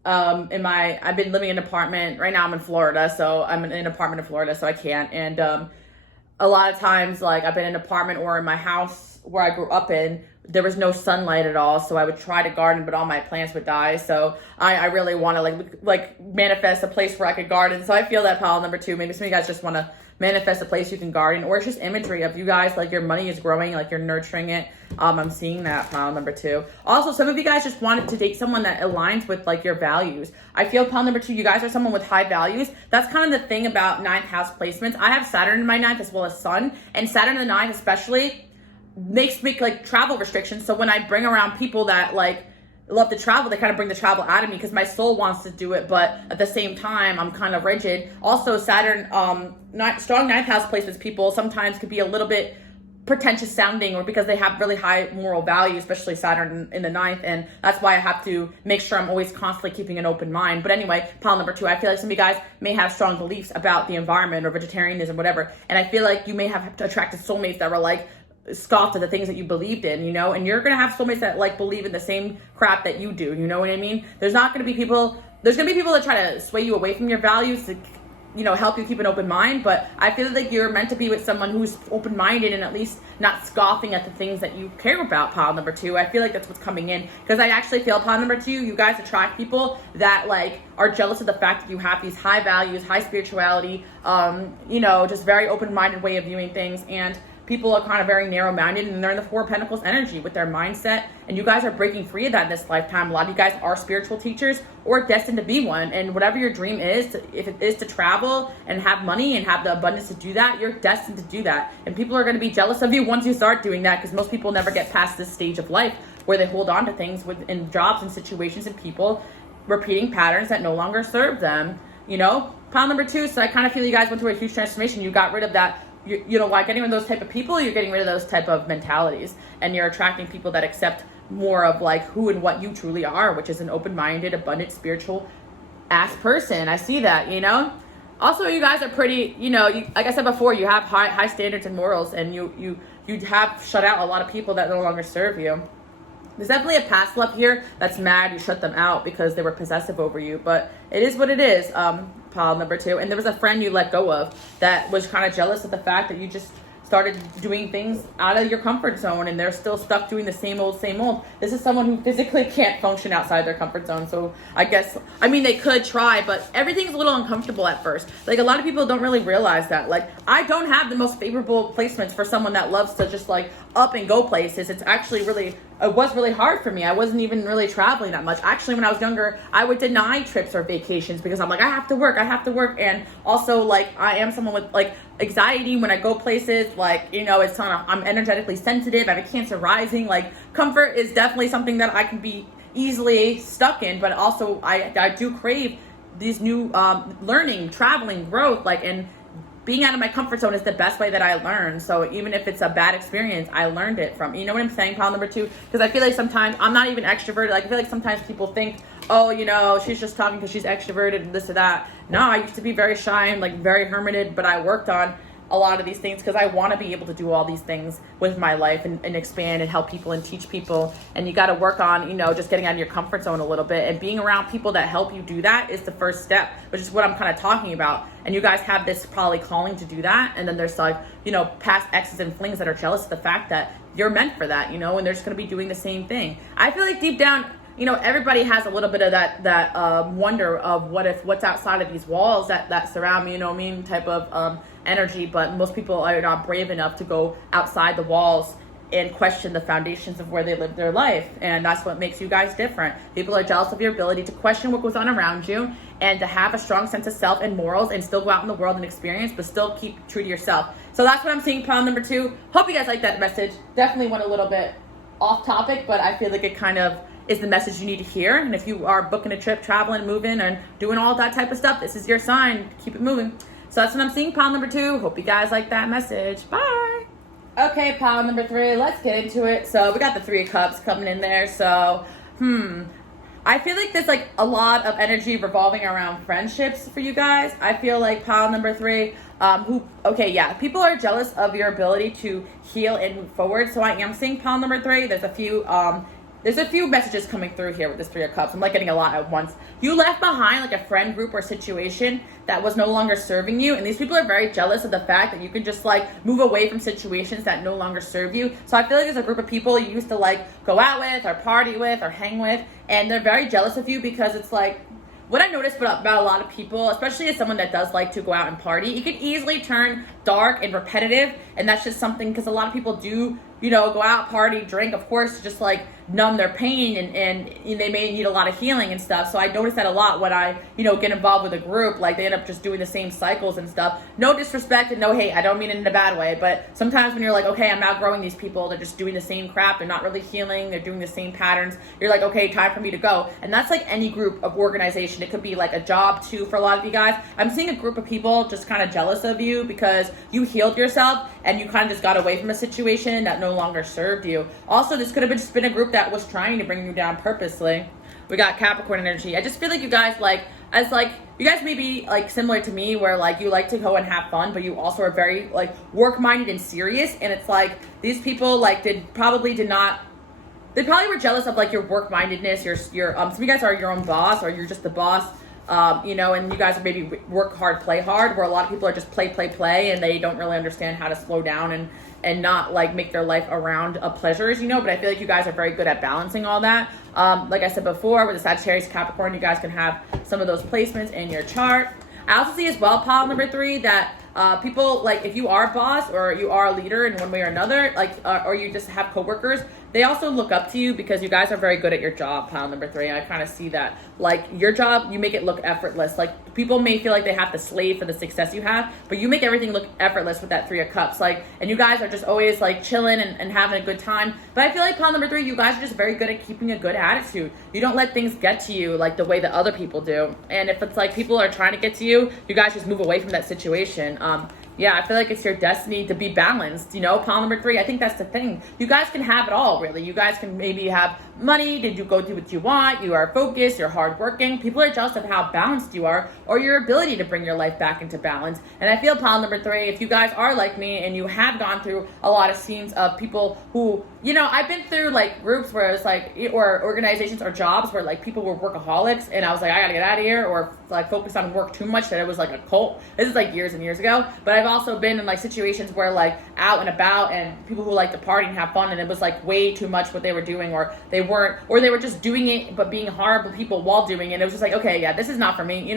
I've been living in an apartment. Right now I'm in Florida, so I'm in an apartment in Florida, so I can't. And a lot of times, like, I've been in an apartment or in my house where I grew up in, there was no sunlight at all, so I would try to garden, but all my plants would die. So I really want to like manifest a place where I could garden. So I feel that pile number 2. Maybe some of you guys just want to manifest a place you can garden, or it's just imagery of you guys, like, your money is growing, like, you're nurturing it. I'm seeing that pile number 2. Also, some of you guys just wanted to date someone that aligns with, like, your values. I feel pile number 2, you guys are someone with high values. That's kind of the thing about 9th house placements. I have Saturn in my 9th as well as Sun, and Saturn in the 9th especially makes me, like, travel restrictions. So when I bring around people that, like, love to travel, they kind of bring the travel out of me because my soul wants to do it, but at the same time I'm kind of rigid. Also, Saturn, strong 9th house placements people sometimes could be a little bit pretentious sounding, or because they have really high moral value, especially Saturn in the 9th, and that's why I have to make sure I'm always constantly keeping an open mind. But anyway, pile number 2, I feel like some of you guys may have strong beliefs about the environment or vegetarianism, whatever, and I feel like you may have attracted soulmates that were like scoffed at the things that you believed in, you know, and you're gonna have soulmates that, like, believe in the same crap that you do, you know what I mean? There's gonna be people that try to sway you away from your values to, you know, help you keep an open mind, but I feel like you're meant to be with someone who's open-minded and at least not scoffing at the things that you care about, pile number 2. I feel like that's what's coming in, because I actually feel pile number 2, you guys attract people that, like, are jealous of the fact that you have these high values, high spirituality, you know, just very open-minded way of viewing things, and people are kind of very narrow-minded, and they're in the 4 of Pentacles energy with their mindset, and you guys are breaking free of that in this lifetime. A lot of you guys are spiritual teachers or destined to be one, and whatever your dream is, if it is to travel and have money and have the abundance to do that, you're destined to do that. And people are going to be jealous of you once you start doing that, because most people never get past this stage of life where they hold on to things in jobs and situations and people, repeating patterns that no longer serve them, you know? Pile number 2, so I kind of feel you guys went through a huge transformation. You got rid of that. You know, like, getting rid of those type of people, you're getting rid of those type of mentalities, and you're attracting people that accept more of, like, who and what you truly are, which is an open-minded, abundant, spiritual ass person. I see that, you know. Also, you guys are pretty, you know, like I said before, you have high standards and morals, and you have shut out a lot of people that no longer serve you. There's definitely a past love here that's mad you shut them out because they were possessive over you, but it is what it is, pile number 2. And there was a friend you let go of that was kind of jealous of the fact that you just started doing things out of your comfort zone, and they're still stuck doing the same old. This is someone who physically can't function outside their comfort zone. So I mean, they could try, but everything's a little uncomfortable at first. Like, a lot of people don't really realize that. Like, I don't have the most favorable placements for someone that loves to just, like, up and go places. It's actually it was really hard for me. I wasn't even really traveling that much. Actually, when I was younger, I would deny trips or vacations because I'm like, I have to work. And also, like, I am someone with, like, anxiety when I go places. Like, you know, I'm energetically sensitive. I have a Cancer rising. Like, comfort is definitely something that I can be easily stuck in, but also I do crave these new learning, traveling, growth, like, and being out of my comfort zone is the best way that I learn. So even if it's a bad experience, I learned it from, you know what I'm saying, pile number 2? Because I feel like sometimes I'm not even extroverted. Like, I feel like sometimes people think, oh, you know, she's just talking because she's extroverted and this or that. No, I used to be very shy and, like, very hermited, but I worked on a lot of these things because I want to be able to do all these things with my life and expand and help people and teach people. And you got to work on, you know, just getting out of your comfort zone a little bit, and being around people that help you do that is the first step, which is what I'm kind of talking about. And you guys have this probably calling to do that. And then there's, like, you know, past exes and flings that are jealous of the fact that you're meant for that, you know, and they're just going to be doing the same thing. I feel like deep down, you know, everybody has a little bit of that wonder of what's outside of these walls that surround me, you know what I mean, type of energy. But most people are not brave enough to go outside the walls and question the foundations of where they live their life. And that's what makes you guys different. People are jealous of your ability to question what goes on around you and to have a strong sense of self and morals and still go out in the world and experience, but still keep true to yourself. So that's what I'm seeing, pile number 2. Hope you guys like that message. Definitely went a little bit off topic, but I feel like it kind of is the message you need to hear. And if you are booking a trip, traveling, moving, and doing all that type of stuff, this is your sign. Keep it moving. So that's what I'm seeing, pile number 2. Hope you guys like that message. Bye. Okay, pile number 3, let's get into it. So we got the 3 of Cups coming in there. So, I feel like there's like a lot of energy revolving around friendships for you guys. I feel like pile number 3, people are jealous of your ability to heal and move forward. So I am seeing pile number 3. There's a few messages coming through here with this 3 of Cups. I'm like getting a lot at once. You left behind like a friend group or situation that was no longer serving you. And these people are very jealous of the fact that you can just like move away from situations that no longer serve you. So I feel like there's a group of people you used to like go out with or party with or hang with. And they're very jealous of you because it's like, what I noticed about a lot of people, especially as someone that does like to go out and party, it can easily turn dark and repetitive. And that's just something, because a lot of people do, go out, party, drink, of course, just like numb their pain and they may need a lot of healing and stuff. So I notice that a lot when I, get involved with a group, like they end up just doing the same cycles and stuff. No disrespect and no hate. I don't mean it in a bad way, but sometimes when you're like, okay, I'm outgrowing these people, they're just doing the same crap. They're not really healing. They're doing the same patterns. You're like, okay, time for me to go. And that's like any group of organization. It could be like a job too for a lot of you guys. I'm seeing a group of people just kind of jealous of you because you healed yourself and you kind of just got away from a situation that no longer served you. Also, this could have just been a group that was trying to bring you down purposely. We got Capricorn energy. I just feel like you guys you guys may be like similar to me where like you like to go and have fun, but you also are very like work-minded and serious. And it's like these people like they probably were jealous of like your work-mindedness. Your some of you guys are your own boss or you're just the boss. And you guys are maybe work hard, play hard, where a lot of people are just play, and they don't really understand how to slow down and not like make their life around pleasures, but I feel like you guys are very good at balancing all that. Like I said before, with the Sagittarius, Capricorn, you guys can have some of those placements in your chart. I also see as well, pile number 3, that people, like if you are a boss or you are a leader in one way or another, or you just have coworkers, they also look up to you because you guys are very good at your job, pile number 3. I kind of see that. Like your job, you make it look effortless. Like people may feel like they have to slave for the success you have, but you make everything look effortless with that 3 of Cups. And you guys are just always like chilling and having a good time. But I feel like pile number 3, you guys are just very good at keeping a good attitude. You don't let things get to you like the way that other people do. And if it's like people are trying to get to you, you guys just move away from that situation. I feel like it's your destiny to be balanced, pile number 3. I think that's the thing. You guys can have it all, really. You guys can maybe have money. Did you go do what you want? You are focused. You're hardworking. People are jealous of how balanced you are or your ability to bring your life back into balance. And I feel pile number 3, if you guys are like me and you have gone through a lot of scenes of people who, I've been through like groups where it's like, or organizations or jobs where like people were workaholics and I was like, I gotta get out of here, or like focused on work too much that it was like a cult. This is like years and years ago. But I've also been in like situations where like out and about and people who like to party and have fun, and it was like way too much what they were doing, or they were just doing it but being horrible people while doing it. It was just like, okay, yeah, this is not for me,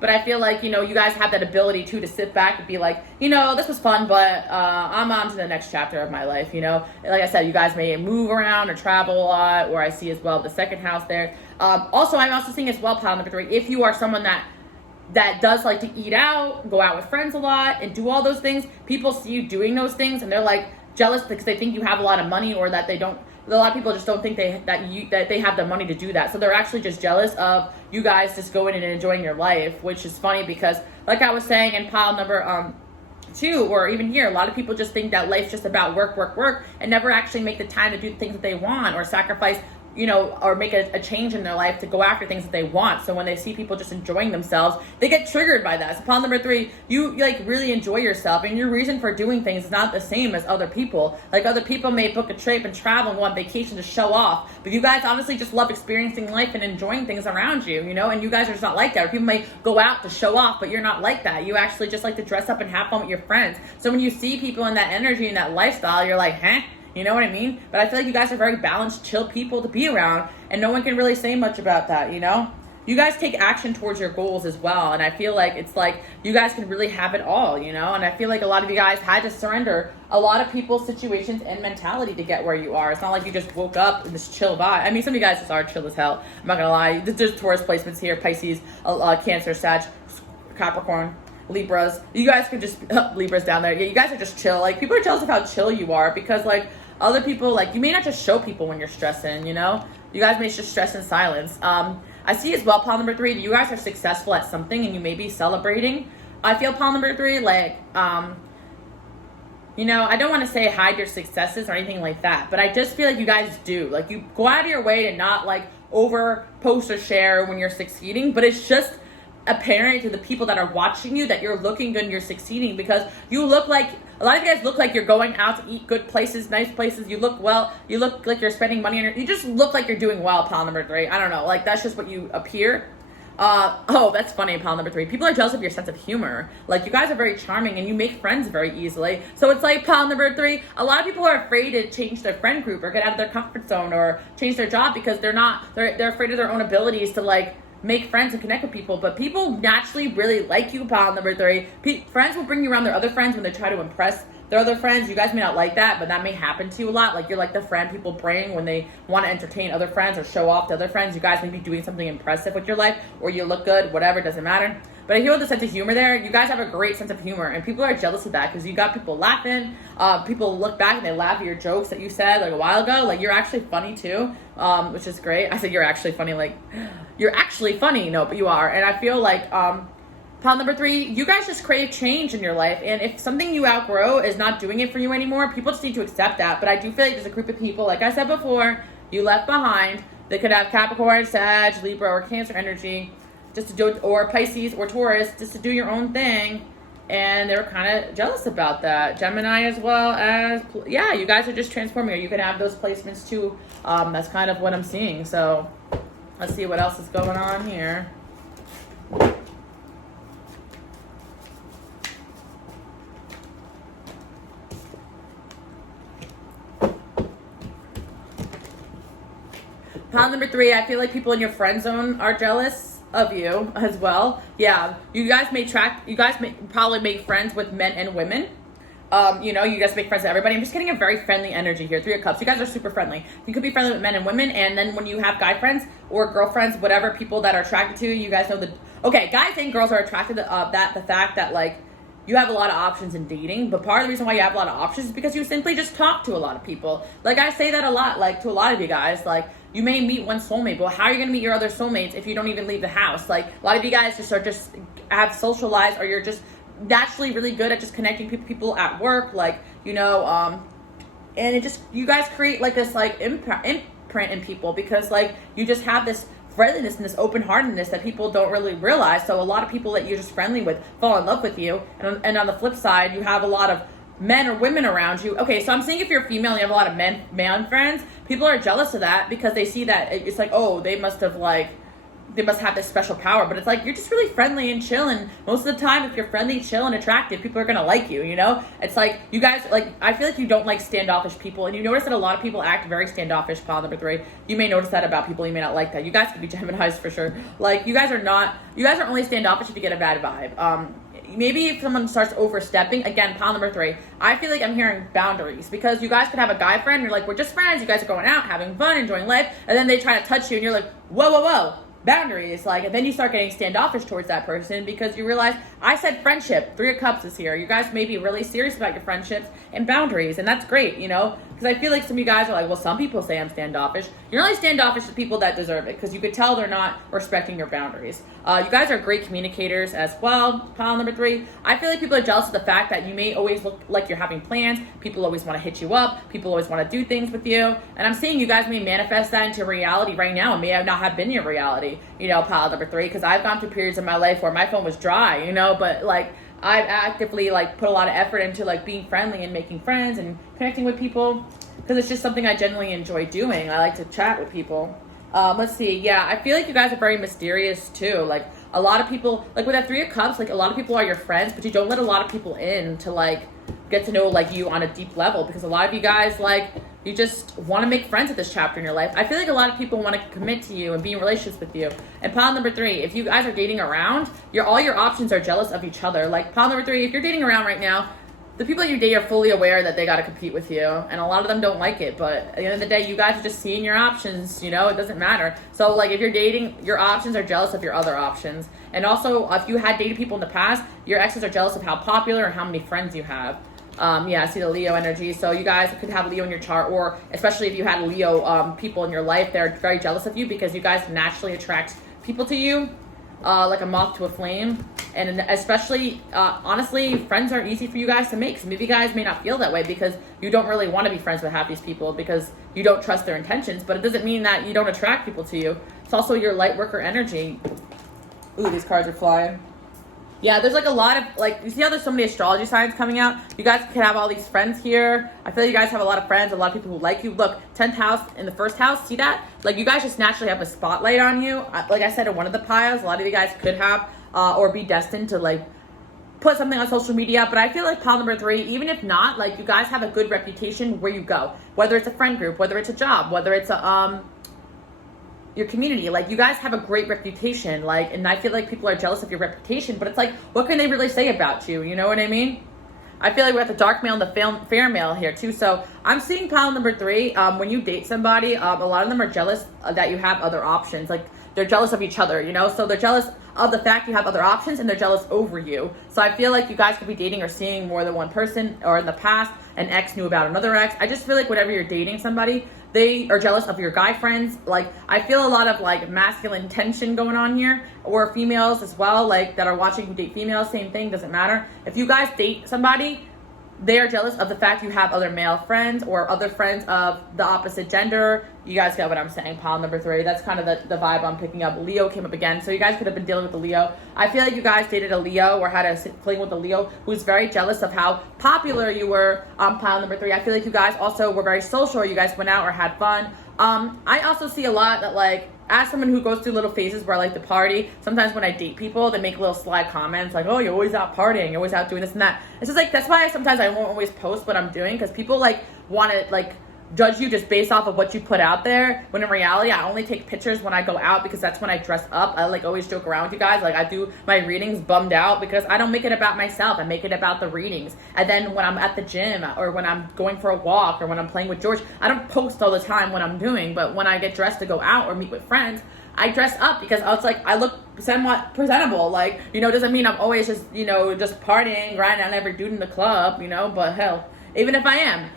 But I feel like, you guys have that ability too to sit back and be like, this was fun, but I'm on to the next chapter of my life, Like I said, you guys may move around or travel a lot, or I see as well the second house there. Also, I'm also seeing as well, pile number 3, if you are someone that does like to eat out, go out with friends a lot, and do all those things, people see you doing those things and they're like jealous because they think you have a lot of money, or that they don't. A lot of people just don't think that they have the money to do that. So they're actually just jealous of you guys just going in and enjoying your life, which is funny because, like I was saying in pile number 2, or even here, a lot of people just think that life's just about work, and never actually make the time to do things that they want or sacrifice, or make a change in their life to go after things that they want. So when they see people just enjoying themselves, they get triggered by that. So pile number 3, you like really enjoy yourself, and your reason for doing things is not the same as other people. Like other people may book a trip and travel and go on vacation to show off, but you guys honestly just love experiencing life and enjoying things around you, and you guys are just not like that. Or people may go out to show off, but you're not like that. You actually just like to dress up and have fun with your friends. So when you see people in that energy and that lifestyle, you're like, huh? You know what I mean? But I feel like you guys are very balanced, chill people to be around, and no one can really say much about that, You guys take action towards your goals as well, and I feel like it's like you guys can really have it all, And I feel like a lot of you guys had to surrender a lot of people's situations and mentality to get where you are. It's not like you just woke up and just chill by. I mean, some of you guys just are chill as hell. I'm not gonna lie. There's Taurus placements here: Pisces, Cancer, Sag, Capricorn, Libras. You guys could just Libras down there. Yeah, you guys are just chill. Like people are jealous of how chill you are because like. Other people, like, you may not just show people when you're stressing, You guys may just stress in silence. I see as well, pile number 3, you guys are successful at something and you may be celebrating. I feel pile number 3, like, you know, I don't want to say hide your successes or anything like that, but I just feel like you guys do. Like, you go out of your way to not, like, over post or share when you're succeeding, but it's just apparent to the people that are watching you that you're looking good and you're succeeding, because you look like, a lot of you guys look like you're going out to eat good places, nice places. You look well. You look like you're spending money on you just look like you're doing well, pile number 3. I don't know. Like, that's just what you appear. Oh, that's funny, pile number 3. People are jealous of your sense of humor. Like, you guys are very charming and you make friends very easily. So it's like, pile number 3, a lot of people are afraid to change their friend group or get out of their comfort zone or change their job because they're afraid of their own abilities to, like, make friends and connect with people. But people naturally really like you, pile number 3. Friends will bring you around their other friends when they try to impress their other friends. You guys may not like that, but that may happen to you a lot. Like, you're like the friend people bring when they want to entertain other friends or show off to other friends. You guys may be doing something impressive with your life, or you look good, whatever, doesn't matter. But I feel the sense of humor there. You guys have a great sense of humor, and people are jealous of that because you got people laughing. People look back and they laugh at your jokes that you said like a while ago. Like, you're actually funny too, which is great. I said you're actually funny, like, you're actually funny. No, but you are. And I feel like, pile number 3, you guys just crave change in your life. And if something you outgrow is not doing it for you anymore, people just need to accept that. But I do feel like there's a group of people, like I said before, you left behind. They could have Capricorn, Sag, Libra, or Cancer energy, just to do, or Pisces or Taurus, just to do your own thing. And they were kind of jealous about that. Gemini as well as, yeah, you guys are just transforming. Or you could have those placements too. That's kind of what I'm seeing. So let's see what else is going on here. Pile number 3, I feel like people in your friend zone are jealous of you as well. Yeah, you guys may probably make friends with men and women. You know, you guys make friends with everybody. I'm just getting a very friendly energy here. 3 of Cups. You guys are super friendly. You could be friendly with men and women, and then when you have guy friends or girlfriends, whatever, people that are attracted to you, you guys know okay, guys and girls are attracted to the fact that, like, you have a lot of options in dating, but part of the reason why you have a lot of options is because you simply just talk to a lot of people. Like, I say that a lot, like, to a lot of you guys, like, you may meet one soulmate, but how are you going to meet your other soulmates if you don't even leave the house? Like, a lot of you guys just have social lives, or you're just naturally really good at just connecting people at work, like, you know, and it just, you guys create, like, this, like, imprint in people because, like, you just have this friendliness and this open-heartedness that people don't really realize. So a lot of people that you're just friendly with fall in love with you. And on the flip side, you have a lot of men or women around you. Okay, so I'm saying if you're female and you have a lot of man friends, people are jealous of that because they see that it's like, oh, they must have this special power. But it's like, you're just really friendly and chill, and most of the time if you're friendly, chill, and attractive, people are gonna like you, you know? It's like, you guys, like, I feel like you don't like standoffish people, and you notice that a lot of people act very standoffish, pile number 3. You may notice that about people, you may not like that. You guys could be Geminis for sure. Like, you guys are only standoffish if you get a bad vibe. Maybe if someone starts overstepping, again, pile number 3, I feel like I'm hearing boundaries, because you guys could have a guy friend, you're like, we're just friends, you guys are going out, having fun, enjoying life, and then they try to touch you, and you're like, whoa, boundaries. Like, and then you start getting standoffish towards that person because you realize, I said friendship, 3 of Cups is here. You guys may be really serious about your friendships and boundaries, and that's great, you know, because I feel like some of you guys are like, well, some people say I'm standoffish. You're only standoffish to people that deserve it, because you could tell they're not respecting your boundaries. You guys are great communicators as well, pile number 3. I feel like people are jealous of the fact that you may always look like you're having plans. People always want to hit you up. People always want to do things with you. And I'm seeing you guys may manifest that into reality right now. It may not have been your reality, you know, pile number 3, because I've gone through periods in my life where my phone was dry, you know, but, like, I've actively, like, put a lot of effort into, like, being friendly and making friends and connecting with people, because it's just something I genuinely enjoy doing. I like to chat with people. Let's see. Yeah, I feel like you guys are very mysterious too. Like, a lot of people, like with that 3 of Cups, like, a lot of people are your friends, but you don't let a lot of people in to, like, get to know, like, you on a deep level, because a lot of you guys, like, you just want to make friends at this chapter in your life. I feel like a lot of people want to commit to you and be in relationships with you. And pile number 3, if you guys are dating around, all your options are jealous of each other. Like, pile number 3, if you're dating around right now, the people that you date are fully aware that they got to compete with you, and a lot of them don't like it, but at the end of the day, you guys are just seeing your options, you know, it doesn't matter. So, like, if you're dating, your options are jealous of your other options. And also, if you had dated people in the past, your exes are jealous of how popular and how many friends you have. Yeah, I see the Leo energy. So you guys could have Leo in your chart, or especially if you had Leo people in your life, they're very jealous of you because you guys naturally attract people to you, like a moth to a flame. And especially, honestly, friends are easy for you guys to make. Some of you guys may not feel that way because you don't really want to be friends with half these people because you don't trust their intentions, but it doesn't mean that you don't attract people to you. It's also your light worker energy. Ooh, these cards are flying. Yeah, there's like a lot of, like, you see how there's so many astrology signs coming out? You guys can have all these friends here. I feel like you guys have a lot of friends, a lot of people who like you. Look, 10th house in the first house, see that? Like, you guys just naturally have a spotlight on you. Like I said in one of the piles, a lot of you guys could have or be destined to, like, put something on social media. But I feel like pile number 3, even if not, like, you guys have a good reputation where you go. Whether it's a friend group, whether it's a job, whether it's a, your community, like, you guys have a great reputation, like, and I feel like people are jealous of your reputation, but it's like, what can they really say about you? You know what I mean? I feel like we have the dark male and the fair male here too. So I'm seeing pile number 3. When you date somebody, a lot of them are jealous that you have other options. Like, they're jealous of each other, you know? So they're jealous of the fact you have other options, and they're jealous over you. So I feel like you guys could be dating or seeing more than one person, or in the past, an ex knew about another ex. I just feel like whenever you're dating somebody, they are jealous of your guy friends. Like, I feel a lot of, like, masculine tension going on here, or females as well, like, that are watching who date females. Same thing, doesn't matter. If you guys date somebody, they are jealous of the fact you have other male friends or other friends of the opposite gender. You guys get what I'm saying, pile number 3. That's kind of the vibe I'm picking up. Leo came up again, so you guys could have been dealing with the Leo. I feel like you guys dated a Leo or had a fling with a Leo who's very jealous of how popular you were on pile number 3. I feel like you guys also were very social. You guys went out or had fun. I also see a lot that, like, as someone who goes through little phases where I like to party, sometimes when I date people, they make little sly comments like, oh, you're always out partying, you're always out doing this and that. It's just like, that's why sometimes I won't always post what I'm doing, because people, like, want to, like, judge you just based off of what you put out there, when in reality I only take pictures when I go out, because that's when I dress up. I, like, always joke around with you guys, like, I do my readings bummed out because I don't make it about myself. I make it about the readings. And then when I'm at the gym, or when I'm going for a walk, or when I'm playing with George, I don't post all the time what I'm doing. But when I get dressed to go out or meet with friends, I dress up because I was like, I look somewhat presentable. Like, you know, doesn't mean I'm always just, you know, just partying, grinding on every dude in the club, you know, but hell, even if I am,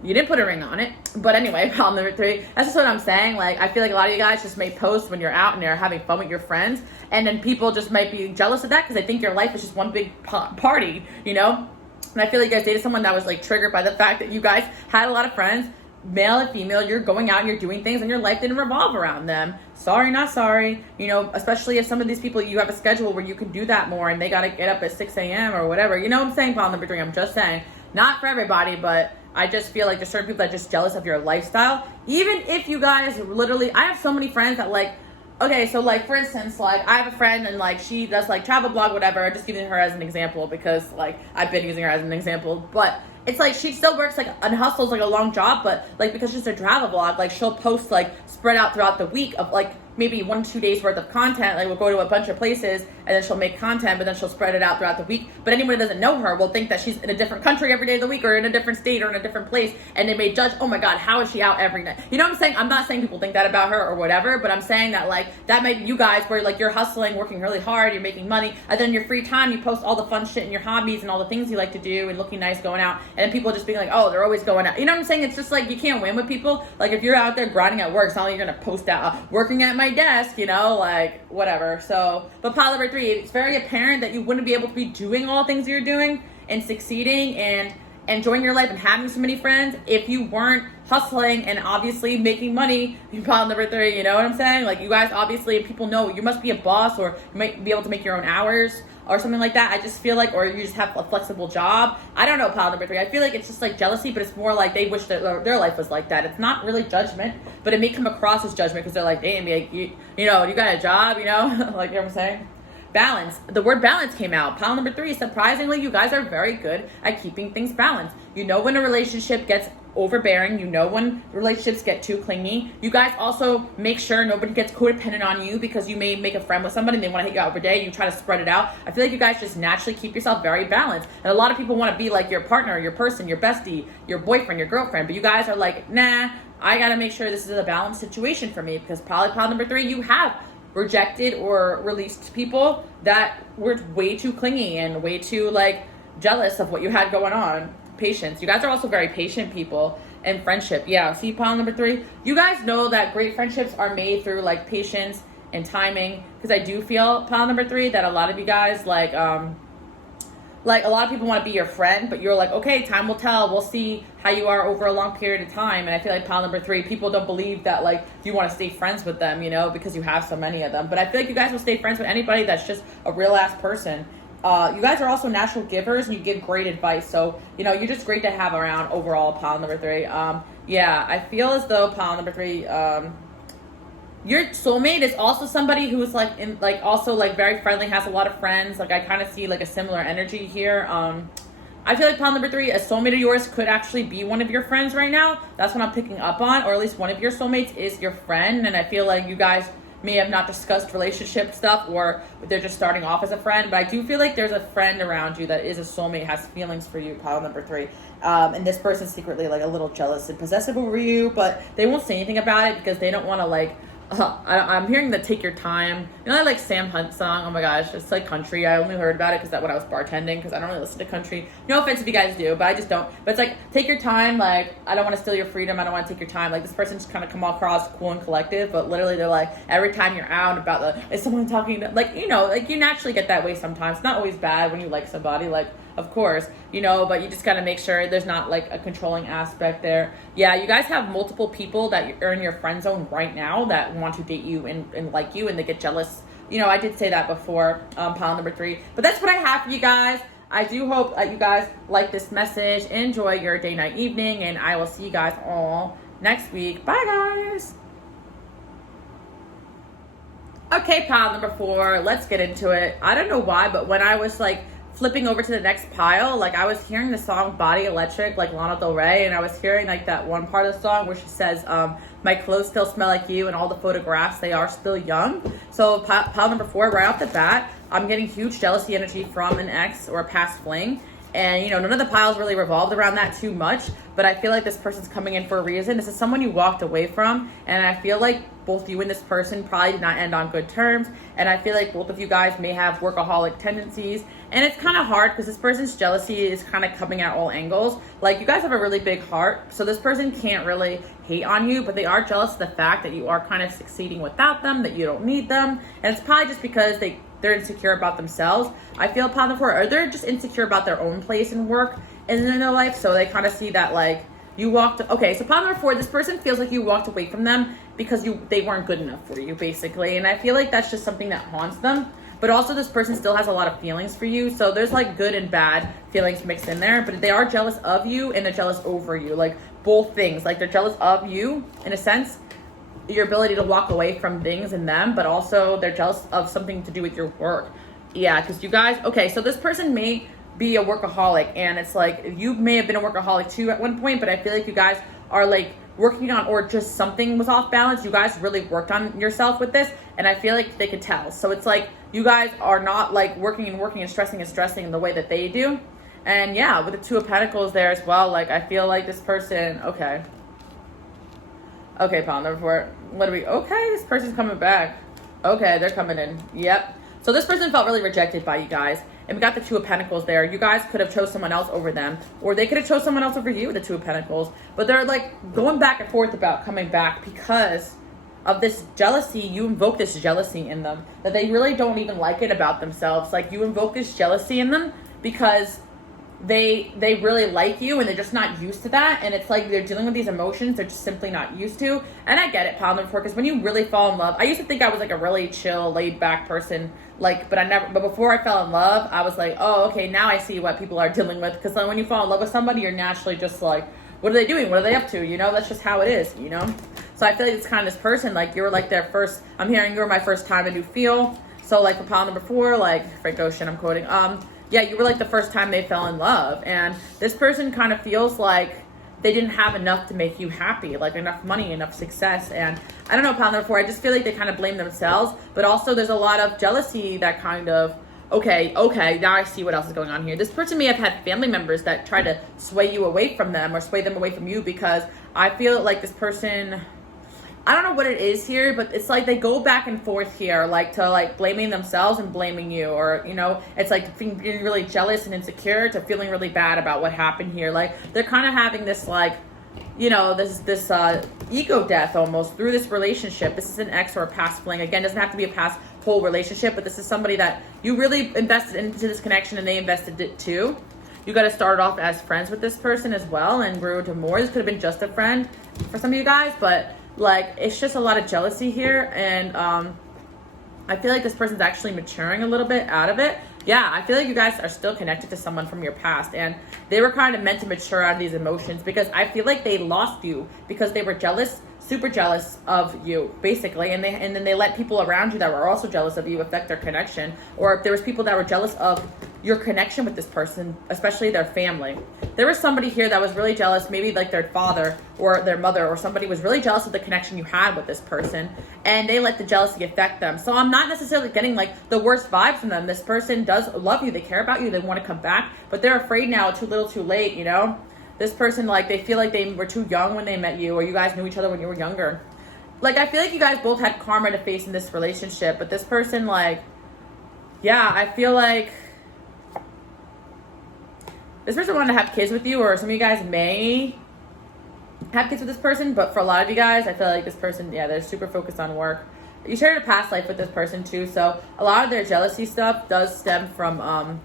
you didn't put a ring on it. But anyway, problem number 3, that's just what I'm saying. Like, I feel like a lot of you guys just may post when you're out and you're having fun with your friends, and then people just might be jealous of that because they think your life is just one big party, you know? And I feel like you guys dated someone that was, like, triggered by the fact that you guys had a lot of friends, male and female. You're going out and you're doing things, and your life didn't revolve around them. Sorry, not sorry. You know, especially if some of these people, you have a schedule where you can do that more, and they got to get up at 6 a.m. or whatever. You know what I'm saying, pile number 3? I'm just saying. Not for everybody, but I just feel like there's certain people that are just jealous of your lifestyle. Even if you guys literally, I have so many friends that, like, okay, so, like, for instance, like, I have a friend and, like, she does, like, travel blog, whatever. I'm just using her as an example because, like, I've been using her as an example. But it's like she still works, like, and hustles, like, a long job, but, like, because she's a travel blog, like, she'll post, like, spread out throughout the week of, like, maybe 1-2 days worth of content. Like, we'll go to a bunch of places and then she'll make content, but then she'll spread it out throughout the week. But anyone who doesn't know her will think that she's in a different country every day of the week, or in a different state, or in a different place, and they may judge, oh my god, how is she out every night? You know what I'm saying? I'm not saying people think that about her or whatever, but I'm saying that, like, that might, you guys, where, like, you're hustling, working really hard, you're making money, and then in your free time you post all the fun shit and your hobbies and all the things you like to do and looking nice going out, and then people just being like, oh, they're always going out. You know what I'm saying? It's just like, you can't win with people. Like, if you're out there grinding at work, it's not like you're gonna post out working at my desk, you know, like, whatever. So, but pile number 3, it's very apparent that you wouldn't be able to be doing all the things you're doing and succeeding and enjoying your life and having so many friends if you weren't hustling and obviously making money. Pile number 3, you know what I'm saying? Like, you guys obviously, people know you must be a boss, or you might be able to make your own hours or something like that. I just feel like, or you just have a flexible job. I don't know, pile number 3. I feel like it's just like jealousy, but it's more like they wish that their life was like that. It's not really judgment, but it may come across as judgment because they're like, damn, you know, you got a job, you know, like, you know what I'm saying? Balance. The word balance came out. Pile number 3. Surprisingly, you guys are very good at keeping things balanced. You know when a relationship gets overbearing. You know when relationships get too clingy. You guys also make sure nobody gets codependent on you, because you may make a friend with somebody and they want to hit you out every day. You try to spread it out. I feel like you guys just naturally keep yourself very balanced. And a lot of people want to be like your partner, your person, your bestie, your boyfriend, your girlfriend. But you guys are like, nah, I got to make sure this is a balanced situation for me, because probably pile number 3, you have rejected or released people that were way too clingy and way too, like, jealous of what you had going on. Patience. You guys are also very patient people. And friendship. Yeah, see, pile number 3, you guys know that great friendships are made through, like, patience and timing, because I do feel, pile number 3, that a lot of you guys, like a lot of people want to be your friend, but you're like, okay, time will tell. We'll see how you are over a long period of time. And I feel like pile number 3, people don't believe that, like, you want to stay friends with them, you know, because you have so many of them. But I feel like you guys will stay friends with anybody that's just a real ass person. You guys are also natural givers, and you give great advice. So, you know, you're just great to have around overall, pile number 3. Yeah, I feel as though pile number 3, your soulmate is also somebody who's also very friendly, has a lot of friends. Like, I kind of see like a similar energy here. I feel like pile number 3, a soulmate of yours could actually be one of your friends right now. That's what I'm picking up on, or at least one of your soulmates is your friend. And I feel like you guys may have not discussed relationship stuff, or they're just starting off as a friend. But I do feel like there's a friend around you that is a soulmate, has feelings for you, pile number 3. And this person's secretly like a little jealous and possessive over you, but they won't say anything about it because they don't want to like, I'm hearing the Take Your Time. You know that like Sam Hunt song? Oh my gosh, it's like country. I only heard about it because when I was bartending, because I don't really listen to country. No offense if you guys do, but I just don't. But it's like, take your time. Like, I don't want to steal your freedom. I don't want to take your time. Like, this person's kind of come across cool and collective, but literally they're like, every time you're out about is someone talking to, like, you know, like you naturally get that way sometimes. It's not always bad when you like somebody, like, of course, you know, but you just got to make sure there's not like a controlling aspect there. Yeah, you guys have multiple people that are in your friend zone right now that want to date you and like you, and they get jealous. You know, I did say that before, pile number 3. But that's what I have for you guys. I do hope that you guys like this message. Enjoy your day, night, evening, and I will see you guys all next week. Bye, guys. Okay, pile number 4. Let's get into it. I don't know why, but when I was like flipping over to the next pile, like I was hearing the song Body Electric, like Lana Del Rey, and I was hearing like that one part of the song where she says, my clothes still smell like you, and all the photographs, they are still young. So pile number 4, right off the bat, I'm getting huge jealousy energy from an ex or a past fling. And, you know, none of the piles really revolved around that too much, but I feel like this person's coming in for a reason. This is someone you walked away from, and I feel like both you and this person probably did not end on good terms, and I feel like both of you guys may have workaholic tendencies, and it's kind of hard because this person's jealousy is kind of coming at all angles. Like, you guys have a really big heart, so this person can't really hate on you, but they are jealous of the fact that you are kind of succeeding without them, that you don't need them, and it's probably just because they're insecure about themselves. I feel pile number 4, or they're just insecure about their own place and work and in their life, so they kind of see that like you walked. Okay, so pile number 4, this person feels like you walked away from them because they weren't good enough for you, basically, and I feel like that's just something that haunts them. But also this person still has a lot of feelings for you, so there's like good and bad feelings mixed in there, but they are jealous of you and they're jealous over you, like both things. Like, they're jealous of you in a sense, your ability to walk away from things in them, but also they're jealous of something to do with your work. Yeah, because you guys, okay, so this person may be a workaholic, and it's like you may have been a workaholic too at one point, but I feel like you guys are like working on, or just something was off balance. You guys really worked on yourself with this, and I feel like they could tell. So it's like you guys are not like working and stressing in the way that they do. And yeah, with the 2 of Pentacles there as well, like I feel like this person, okay, pile number 4. What do we? Okay, this person's coming back. Okay, they're coming in. Yep. So this person felt really rejected by you guys, and we got the 2 of Pentacles there. You guys could have chose someone else over them, or they could have chose someone else over you with the 2 of Pentacles. But they're like going back and forth about coming back because of this jealousy. You invoke this jealousy in them that they really don't even like it about themselves. Like, you invoke this jealousy in them because they really like you, and they're just not used to that, and it's like they're dealing with these emotions they're just simply not used to. And I get it, pile number 4, because when you really fall in love, I used to think I was like a really chill, laid back person, like, but before I fell in love, I was like, oh, okay, now I see what people are dealing with, because when you fall in love with somebody, you're naturally just like, what are they doing, what are they up to, you know? That's just how it is, you know? So I feel like it's kind of this person, like, you were like their first, I'm hearing you were my first time to do feel. So like for pile number 4, like Frank Ocean, I'm quoting, yeah, you were like the first time they fell in love, and this person kind of feels like they didn't have enough to make you happy, like enough money, enough success. And I don't know, pile number 4, I just feel like they kind of blame themselves, but also there's a lot of jealousy that kind of, okay, now I see what else is going on here. This person may have had family members that try to sway you away from them, or sway them away from you, because I feel like this person, I don't know what it is here, but it's like they go back and forth here, like to like blaming themselves and blaming you, or, you know, it's like being really jealous and insecure to feeling really bad about what happened here. Like, they're kind of having this like you know, this ego death almost through this relationship. This is an ex or a past fling. Again, doesn't have to be a past whole relationship, but this is somebody that you really invested into this connection and they invested it too. You got to start off as friends with this person as well and grew to more. This could have been just a friend for some of you guys, but like, it's just a lot of jealousy here. And I feel like this person's actually maturing a little bit out of it. Yeah, I feel like you guys are still connected to someone from your past, and they were kind of meant to mature out of these emotions, because I feel like they lost you because they were jealous, super jealous of you, basically, and then they let people around you that were also jealous of you affect their connection. Or if there was people that were jealous of your connection with this person, especially their family. There was somebody here that was really jealous, maybe like their father or their mother or somebody was really jealous of the connection you had with this person, and they let the jealousy affect them. So I'm not necessarily getting like the worst vibes from them. This person does love you, they care about you, they want to come back, but they're afraid now, too little too late, you know? This person, like, they feel like they were too young when they met you, or you guys knew each other when you were younger. Like, I feel like you guys both had karma to face in this relationship, but this person, like, yeah, I feel like this person wanted to have kids with you, or some of you guys may have kids with this person, but for a lot of you guys, I feel like this person, yeah, they're super focused on work. You shared a past life with this person too, so a lot of their jealousy stuff does stem from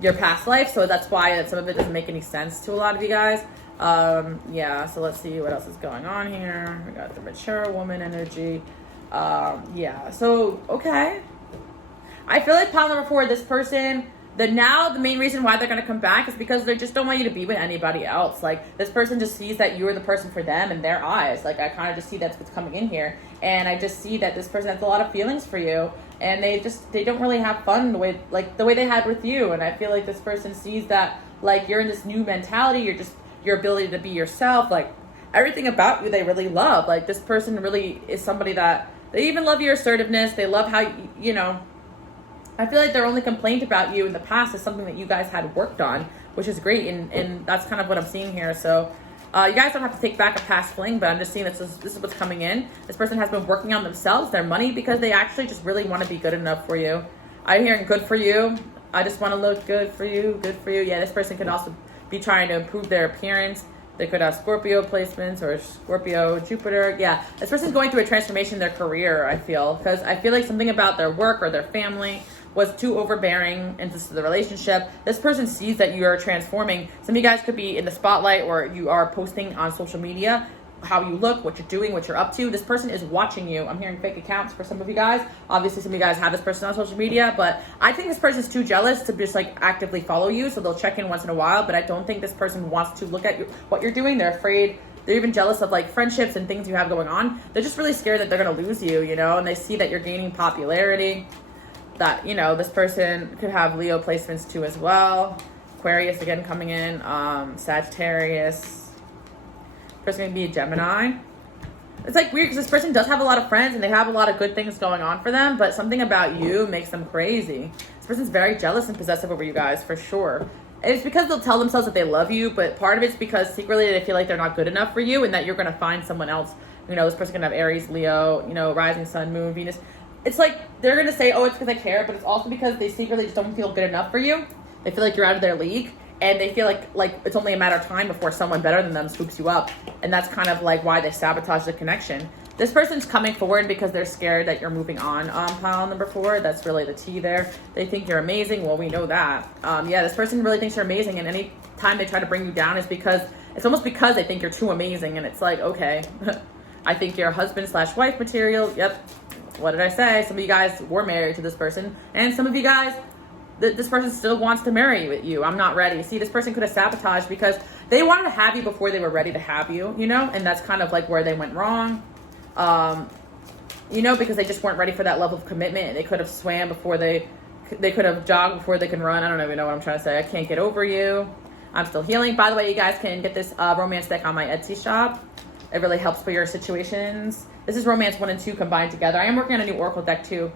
your past life, so that's why that some of it doesn't make any sense to a lot of you guys. Yeah, so let's see what else is going on here. We got the mature woman energy. Yeah, so okay. I feel like pile number 4, this person, the main reason why they're going to come back is because they just don't want you to be with anybody else. Like, this person just sees that you're the person for them in their eyes. Like, I kind of just see that's what's coming in here. And I just see that this person has a lot of feelings for you. And they don't really have fun the way they had with you. And I feel like this person sees that, like, you're in this new mentality. Your ability to be yourself. Like, everything about you they really love. Like, this person really is somebody that, they even love your assertiveness. They love how, you know, I feel like their only complaint about you in the past is something that you guys had worked on, which is great, and that's kind of what I'm seeing here. So you guys don't have to take back a past fling, but I'm just seeing this is what's coming in. This person has been working on themselves, their money, because they actually just really want to be good enough for you. I'm hearing good for you. I just want to look good for you, good for you. Yeah, this person could also be trying to improve their appearance. They could have Scorpio placements or Scorpio, Jupiter. Yeah, this person's going through a transformation in their career, I feel, because I feel like something about their work or their family was too overbearing into the relationship. This person sees that you are transforming. Some of you guys could be in the spotlight, or you are posting on social media how you look, what you're doing, what you're up to. This person is watching you. I'm hearing fake accounts for some of you guys. Obviously, some of you guys have this person on social media, but I think this person's too jealous to just like actively follow you, so they'll check in once in a while, but I don't think this person wants to look at what you're doing. They're afraid. They're even jealous of like friendships and things you have going on. They're just really scared that they're going to lose you, you know, and they see that you're gaining popularity. That, you know, this person could have Leo placements too as well. Aquarius again coming in. Sagittarius. Person can be a Gemini. It's like weird because this person does have a lot of friends and they have a lot of good things going on for them, but something about you makes them crazy. This person's very jealous and possessive over you guys, for sure. And it's because they'll tell themselves that they love you, but part of it's because secretly they feel like they're not good enough for you and that you're going to find someone else. You know, this person can have Aries, Leo, you know, rising sun, moon, Venus. It's like they're going to say, oh, it's because I care, but it's also because they secretly just don't feel good enough for you. They feel like you're out of their league, and they feel like it's only a matter of time before someone better than them scoops you up. And that's kind of like why they sabotage the connection. This person's coming forward because they're scared that you're moving on pile number 4. That's really the T there. They think you're amazing. Well, we know that. Yeah, this person really thinks you're amazing, and any time they try to bring you down is because it's almost because they think you're too amazing, and it's like, okay, I think you're husband/wife material. Yep. What did I say? Some of you guys were married to this person, and some of you guys, this person still wants to marry you. I'm not ready. See, this person could have sabotaged because they wanted to have you before they were ready to have you, you know, and that's kind of like where they went wrong. You know, because they just weren't ready for that level of commitment. They could have swam before they could have jogged before they can run. I don't even know what I'm trying to say. I can't get over you. I'm still healing. By the way, you guys can get this romance deck on my Etsy shop. It really helps for your situations. This is romance 1 and 2 combined together. I am working on a new oracle deck too.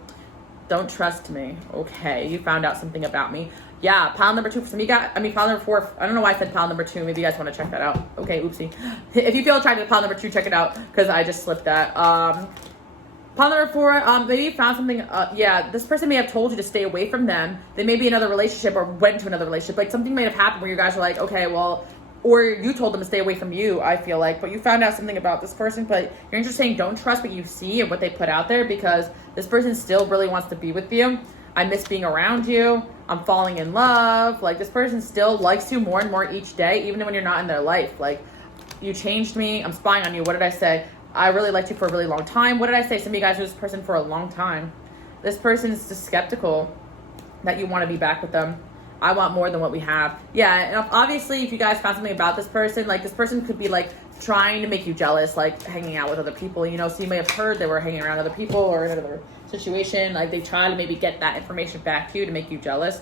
Don't trust me. Okay, you found out something about me. Yeah, pile number 2 for some of you guys. I mean, pile number 4. I don't know why I said pile number 2. Maybe you guys want to check that out. Okay, oopsie. If you feel attracted to pile number 2, check it out because I just slipped that. Pile number 4. Maybe you found something. Yeah, this person may have told you to stay away from them. They may be in another relationship or went into another relationship. Like something may have happened where you guys are like, okay, well, or you told them to stay away from you, I feel like, but you found out something about this person, but you're just saying don't trust what you see and what they put out there, because this person still really wants to be with you. I miss being around you. I'm falling in love. Like, this person still likes you more and more each day, even when you're not in their life. Like, you changed me. I'm spying on you. What did I say? I really liked you for a really long time. What did I say? Some of you guys are this person for a long time. This person is just skeptical that you want to be back with them. I want more than what we have. Yeah, and obviously, if you guys found something about this person, like, this person could be, like, trying to make you jealous, like, hanging out with other people, you know? So you may have heard they were hanging around other people or in another situation. Like, they try to maybe get that information back to you to make you jealous.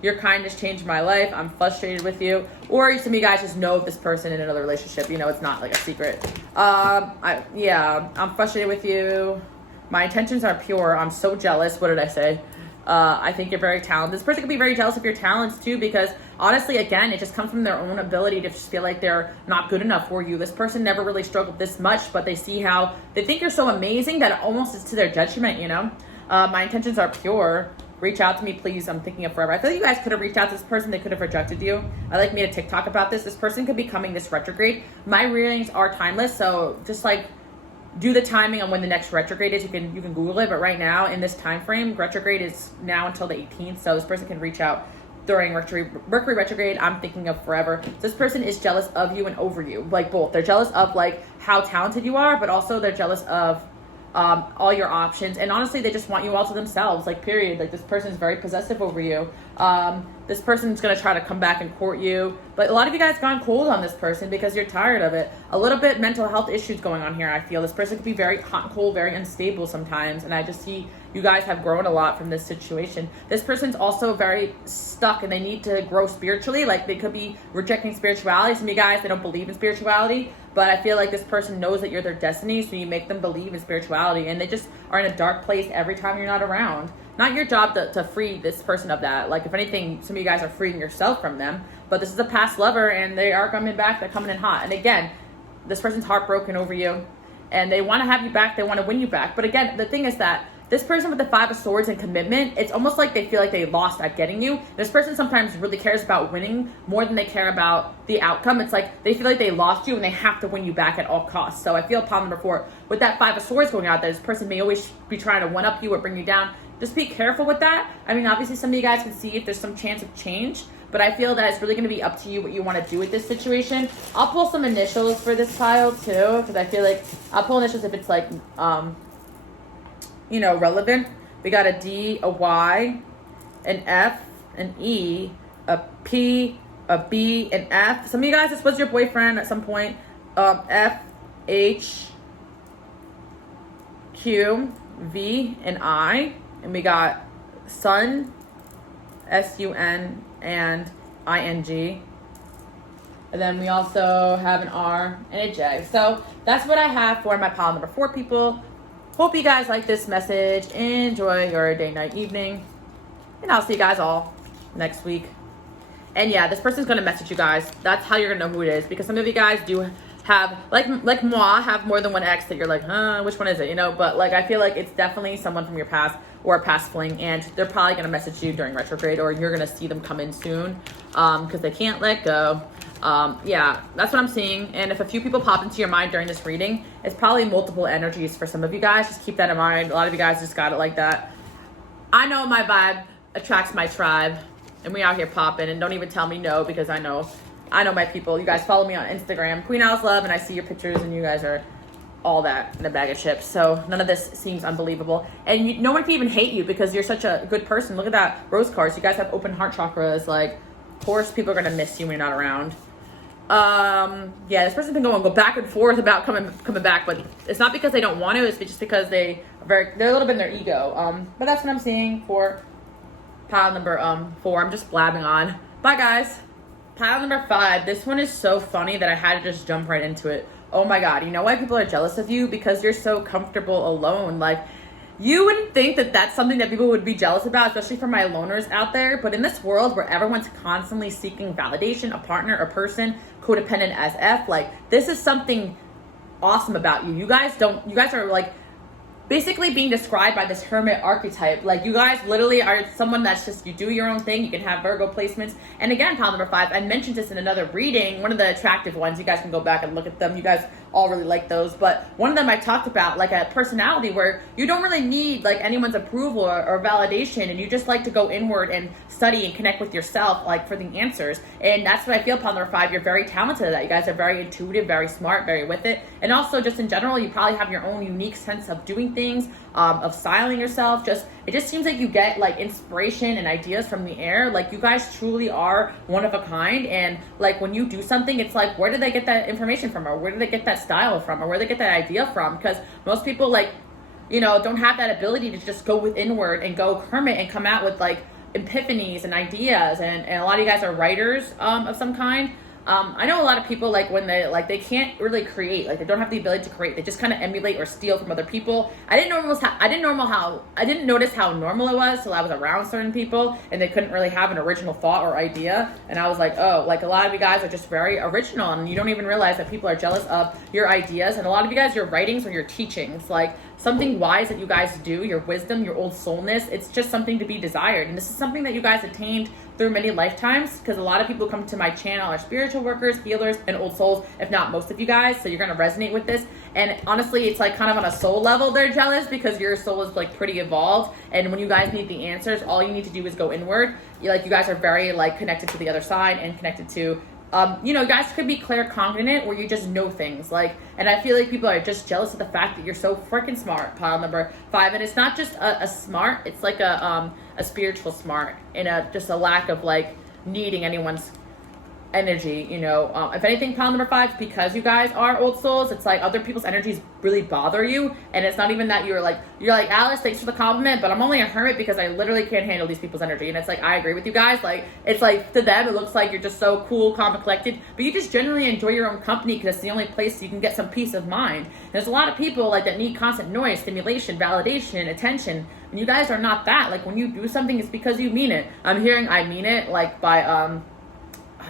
Your kindness changed my life. I'm frustrated with you. Or some of you guys just know this person in another relationship. You know, it's not like a secret. I'm frustrated with you. My intentions are pure. I'm so jealous. What did I say? I think you're very talented. This person could be very jealous of your talents too, because honestly, again, it just comes from their own ability to just feel like they're not good enough for you. This person never really struggled this much, but they see how they think you're so amazing that it almost is to their detriment, you know? My intentions are pure. Reach out to me, please. I'm thinking of forever. I feel like you guys could have reached out to this person. They could have rejected you. I like made a TikTok about this. This person could be coming this retrograde. My readings are timeless, so just like do the timing on when the next retrograde is. You can Google it, but right now in this time frame, retrograde is now until the 18th. So this person can reach out during Mercury retrograde. I'm thinking of forever. So this person is jealous of you and over you, like both. They're jealous of like how talented you are, but also they're jealous of all your options, and honestly they just want you all to themselves, like period. Like, this person's very possessive over you. This person's gonna try to come back and court you, but a lot of you guys gone cold on this person because you're tired of it. A little bit mental health issues going on here. I feel this person could be very hot and cold, very unstable sometimes, and I just see you guys have grown a lot from this situation. This person's also very stuck and they need to grow spiritually. Like, they could be rejecting spirituality. Some of you guys, they don't believe in spirituality, but I feel like this person knows that you're their destiny, so you make them believe in spirituality, and they just are in a dark place every time you're not around. Not your job to free this person of that. Like, if anything, some of you guys are freeing yourself from them, but this is a past lover and they are coming back. They're coming in hot. And again, this person's heartbroken over you and they want to have you back. They want to win you back. But again, the thing is that this person with the 5 of Swords and commitment, it's almost like they feel like they lost at getting you. This person sometimes really cares about winning more than they care about the outcome. It's like they feel like they lost you and they have to win you back at all costs. So I feel pile number 4, with that 5 of Swords going out there, this person may always be trying to one-up you or bring you down. Just be careful with that. I mean, obviously some of you guys can see if there's some chance of change, but I feel that it's really going to be up to you what you want to do with this situation. I'll pull some initials for this pile too, because I feel like I'll pull initials if it's like, you know, relevant. We got a D, a Y, an F, an E, a P, a B, an F. Some of you guys, this was your boyfriend at some point. F, H, Q, V, and I. And we got Sun, S-U-N, and I-N-G. And then we also have an R and a J. So that's what I have for my pile number 4, people. Hope you guys like this message. Enjoy your day, night, evening. And I'll see you guys all next week. And yeah, this person's going to message you guys. That's how you're going to know who it is. Because some of you guys do have, like moi, have more than one ex that you're like, which one is it? You know, but like, I feel like it's definitely someone from your past or a past fling. And they're probably going to message you during retrograde, or you're going to see them come in soon because they can't let go. Yeah, that's what I'm seeing. And if a few people pop into your mind during this reading, it's probably multiple energies for some of you guys. Just keep that in mind. A lot of you guys just got it like that. I know my vibe attracts my tribe, and we out here popping. And don't even tell me no, because I know my people. You guys follow me on Instagram, QueenAliceLove, and I see your pictures, and you guys are all that in a bag of chips. So none of this seems unbelievable. And no one can even hate you because you're such a good person. Look at that rose cards. You guys have open heart chakras. Like, of course, people are gonna miss you when you're not around. Yeah, this person's been go back and forth about coming back, but it's not because they don't want to. It's just because they're a little bit in their ego. But that's what I'm seeing for pile number 4. I'm just blabbing on. Bye, guys. Pile number 5. This one is so funny that I had to just jump right into it. Oh my God. You know why people are jealous of you? Because you're so comfortable alone. Like, you wouldn't think that that's something that people would be jealous about, especially for my loners out there. But in this world where everyone's constantly seeking validation, a partner, a person, codependent as F, like, this is something awesome about you. You guys are like basically being described by this hermit archetype. Like, you guys literally are someone that's just, you do your own thing. You can have Virgo placements. And again, pile number 5, I mentioned this in another reading, one of the attractive ones. You guys can go back and look at them. You guys all really like those. But one of them I talked about, like a personality where you don't really need like anyone's approval or validation, and you just like to go inward and study and connect with yourself, like, for the answers. And that's what I feel, pile number 5. You're very talented at that. You guys are very intuitive, very smart, very with it. And also, just in general, you probably have your own unique sense of doing things, of styling yourself. It just seems like you get like inspiration and ideas from the air. Like, you guys truly are one of a kind. And like, when you do something, it's like, where did they get that information from, or where did they get that style from, or where did they get that idea from? Because most people, like, you know, don't have that ability to just go with inward and go hermit and come out with like epiphanies and ideas. And a lot of you guys are writers of some kind. I know a lot of people, like, when they can't really create, like, they don't have the ability to create, they just kind of emulate or steal from other people. I didn't notice how normal it was till I was around certain people and they couldn't really have an original thought or idea. And I was like, oh, like, a lot of you guys are just very original, and you don't even realize that people are jealous of your ideas. And a lot of you guys, your writings or your teachings, like something wise that you guys do, your wisdom, your old soulness, it's just something to be desired. And this is something that you guys attained through many lifetimes, because a lot of people come to my channel are spiritual workers, healers, and old souls, if not most of you guys. So you're going to resonate with this. And honestly, it's like kind of on a soul level they're jealous, because your soul is like pretty evolved. And when you guys need the answers, all you need to do is go inward. You guys are very like connected to the other side and connected to you guys could be claircognizant, where you just know things. Like, and I feel like people are just jealous of the fact that you're so freaking smart, pile number 5. And it's not just a smart, it's like a spiritual smart, and just a lack of like needing anyone's energy. If anything, pile number 5, because you guys are old souls, it's like other people's energies really bother you. And it's not even that you're like, Alice, thanks for the compliment, but I'm only a hermit because I literally can't handle these people's energy. And it's like, I agree with you guys. Like, it's like, to them it looks like you're just so cool, calm, and collected, but you just generally enjoy your own company because it's the only place you can get some peace of mind. And there's a lot of people like that need constant noise, stimulation, validation, attention, and you guys are not that. Like, when you do something, it's because you mean it. I'm hearing I mean it, like, by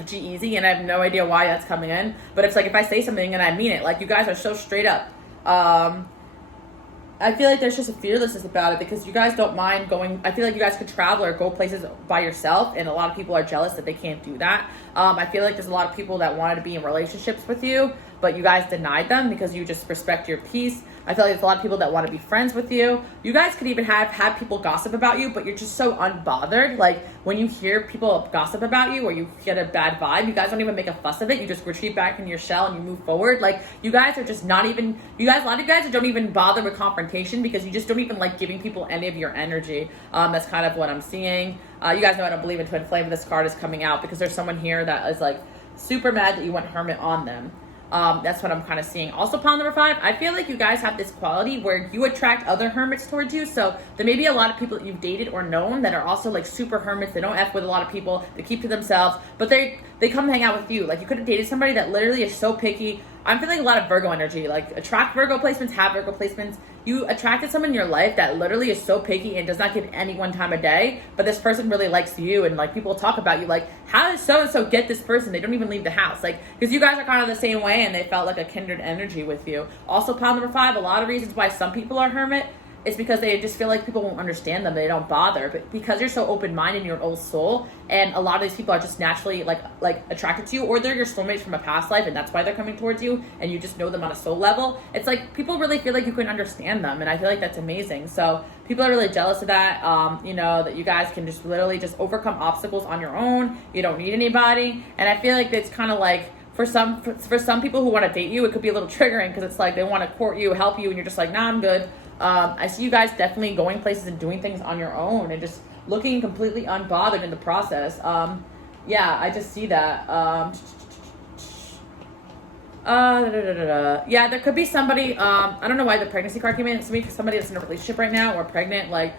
G-Eazy, and I have no idea why that's coming in, but it's like, if I say something and I mean it, like, you guys are so straight up. I feel like there's just a fearlessness about it, because you guys don't mind going. I feel like you guys could travel or go places by yourself, and a lot of people are jealous that they can't do that. I feel like there's a lot of people that wanted to be in relationships with you, but you guys denied them because you just respect your peace. I feel like there's a lot of people that want to be friends with you. You guys could even have people gossip about you, but you're just so unbothered. Like, when you hear people gossip about you or you get a bad vibe, you guys don't even make a fuss of it. You just retreat back in your shell and you move forward. Like, you guys are just not even, a lot of you guys don't even bother with confrontation, because you just don't even like giving people any of your energy. That's kind of what I'm seeing. You guys know I don't believe in twin flame. This card is coming out because there's someone here that is like super mad that you went hermit on them. That's what I'm kind of seeing. Also, pile number 5, I feel like you guys have this quality where you attract other hermits towards you. So there may be a lot of people that you've dated or known that are also like super hermits. They don't F with a lot of people. They keep to themselves, but they come hang out with you. Like, you could have dated somebody that literally is so picky. I'm feeling a lot of Virgo energy. Like, attract Virgo placements, have Virgo placements. You attracted someone in your life that literally is so picky and does not give anyone time of day, but this person really likes you, and like, people talk about you like, how does so-and-so get this person? They don't even leave the house. Like, because you guys are kind of the same way, and they felt like a kindred energy with you. Also, pile number 5, a lot of reasons why some people are hermit is because they just feel like people won't understand them. They don't bother. But because you're so open-minded in your old soul, and a lot of these people are just naturally like attracted to you, or they're your soulmates from a past life, and that's why they're coming towards you, and you just know them on a soul level. It's like, people really feel like you can understand them, and I feel like that's amazing. So people are really jealous of that. That you guys can just literally just overcome obstacles on your own. You don't need anybody. And I feel like it's kind of like, for some people who want to date you, it could be a little triggering, because it's like they want to court you, help you, and you're just like, nah, I'm good. I see you guys definitely going places and doing things on your own and just looking completely unbothered in the process. Yeah, I just see that. Yeah, there could be somebody, I don't know why the pregnancy card came in. It's maybe somebody that's in a relationship right now or pregnant, like,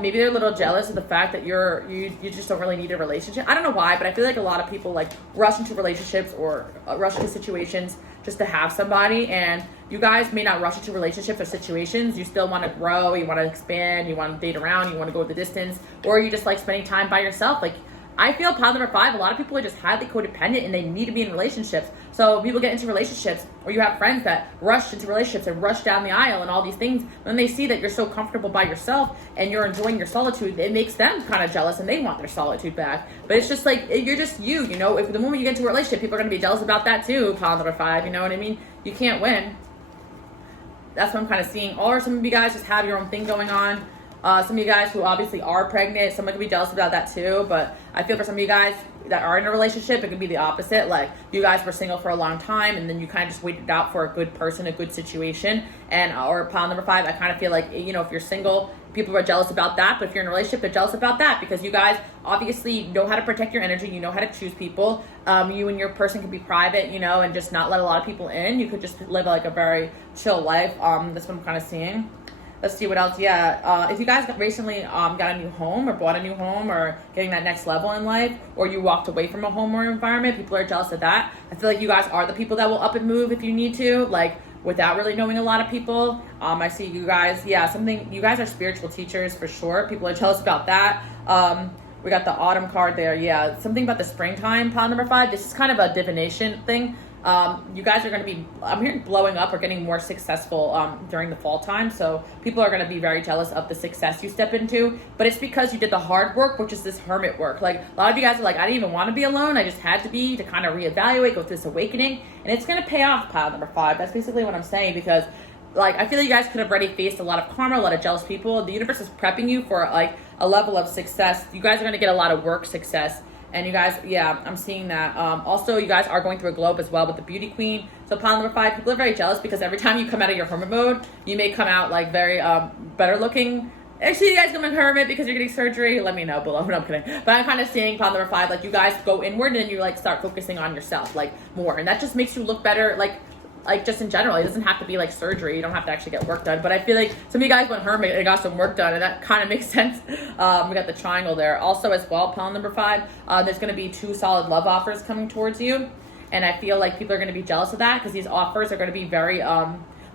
maybe they're a little jealous of the fact that you just don't really need a relationship. I don't know why, but I feel like a lot of people like rush into relationships or rush into situations just to have somebody, and you guys may not rush into relationships or situations. You still want to grow, you want to expand, you want to date around, you want to go the distance, or you just like spending time by yourself. Like, I feel pile number 5, a lot of people are just highly codependent and they need to be in relationships. So people get into relationships, or you have friends that rush into relationships and rush down the aisle and all these things. When they see that you're so comfortable by yourself and you're enjoying your solitude, it makes them kind of jealous and they want their solitude back. But it's just like, you're just you, you know, if the moment you get into a relationship, people are going to be jealous about that too, pile number 5, you know what I mean? You can't win. That's what I'm kind of seeing. Or some of you guys just have your own thing going on. Some of you guys who obviously are pregnant, someone could be jealous about that too. But I feel for some of you guys that are in a relationship, it could be the opposite. Like, you guys were single for a long time and then you kind of just waited out for a good person, a good situation. And, or pile number 5, I kind of feel like, you know, if you're single, people are jealous about that. But if you're in a relationship, they're jealous about that because you guys obviously know how to protect your energy. You know how to choose people. You and your person could be private, you know, and just not let a lot of people in. You could just live like a very chill life. That's what I'm kind of seeing. Let's see what else. Yeah, if you guys recently got a new home or bought a new home or getting that next level in life, or you walked away from a home or environment, people are jealous of that. I feel like you guys are the people that will up and move if you need to, like without really knowing a lot of people. I see you guys, yeah, you guys are spiritual teachers for sure. People are jealous about that. We got the autumn card there. Yeah, something about the springtime, pile number 5. This is kind of a divination thing. You guys are going to be, I'm hearing, blowing up or getting more successful during the fall time. So people are going to be very jealous of the success you step into. But it's because you did the hard work, which is this hermit work. Like, a lot of you guys are like, I didn't even want to be alone. I just had to be, to kind of reevaluate, go through this awakening. And it's going to pay off, pile number 5. That's basically what I'm saying, because like, I feel like you guys could have already faced a lot of karma, a lot of jealous people. The universe is prepping you for like a level of success. You guys are going to get a lot of work success. And you guys, yeah, I'm seeing that. Also, you guys are going through a globe as well with the beauty queen. So pile number 5, people are very jealous because every time you come out of your hermit mode, you may come out like very better looking. Actually, you guys come in hermit because you're getting surgery. Let me know below. No, I'm kidding. But I'm kind of seeing pile number 5, like you guys go inward and then you like start focusing on yourself like more. And that just makes you look better, like just in general. It doesn't have to be like surgery. You don't have to actually get work done. But I feel like some of you guys went hermit and got some work done, and that kind of makes sense. We got the triangle there. Also as well, pile number 5, there's going to be 2 solid love offers coming towards you. And I feel like people are going to be jealous of that because these offers are going to be very,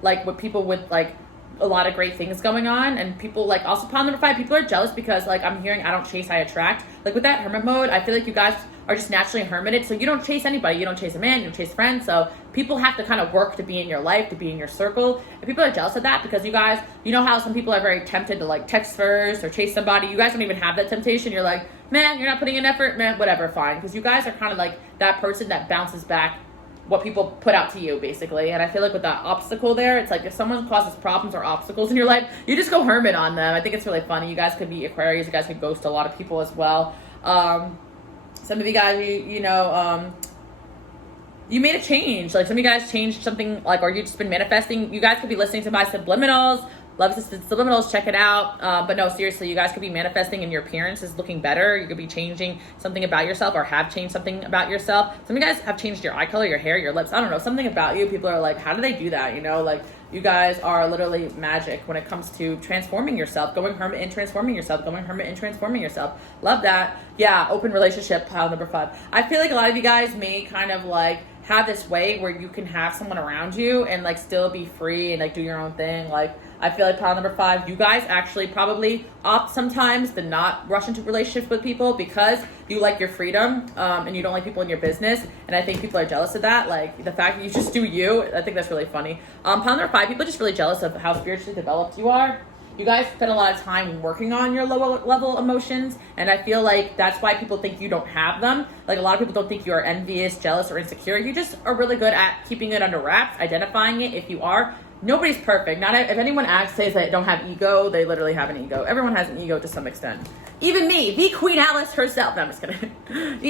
like with people with like a lot of great things going on. And people like, also pile number 5, people are jealous because like I'm hearing I don't chase, I attract. Like with that hermit mode, I feel like you guys are just naturally hermited. So you don't chase anybody. You don't chase a man, you don't chase friends. So people have to kind of work to be in your life, to be in your circle. And people are jealous of that because you guys, you know how some people are very tempted to like text first or chase somebody. You guys don't even have that temptation. You're like, man, you're not putting in effort, man, whatever, fine. Because you guys are kind of like that person that bounces back what people put out to you, basically. And I feel like with that obstacle there, it's like if someone causes problems or obstacles in your life, you just go hermit on them. I think it's really funny. You guys could be Aquarius. You guys could ghost a lot of people as well. Some of you guys, you know, you made a change. Like some of you guys changed something, like, or you've just been manifesting. You guys could be listening to my subliminals. LoveExistsVisions, check it out. But no, seriously, you guys could be manifesting and your appearance is looking better. You could be changing something about yourself or have changed something about yourself. Some of you guys have changed your eye color, your hair, your lips. I don't know, something about you. People are like, how do they do that? You know, like you guys are literally magic when it comes to transforming yourself, going hermit and transforming yourself, going hermit and transforming yourself. Love that. Yeah, open relationship, pile number 5. I feel like a lot of you guys may kind of like have this way where you can have someone around you and like still be free and like do your own thing. Like I feel like pile number 5, you guys actually probably opt sometimes to not rush into relationships with people because you like your freedom and you don't like people in your business. And I think people are jealous of that. Like the fact that you just do you, I think that's really funny. Pile number 5, people are just really jealous of how spiritually developed you are. You guys spend a lot of time working on your lower level emotions, and I feel like that's why people think you don't have them. Like a lot of people don't think you are envious, jealous, or insecure. You just are really good at keeping it under wraps, identifying it if you are. Nobody's perfect. Not if anyone says they don't have ego, they literally have an ego. Everyone has an ego to some extent. Even me, the Queen Alice herself. No, I'm just kidding.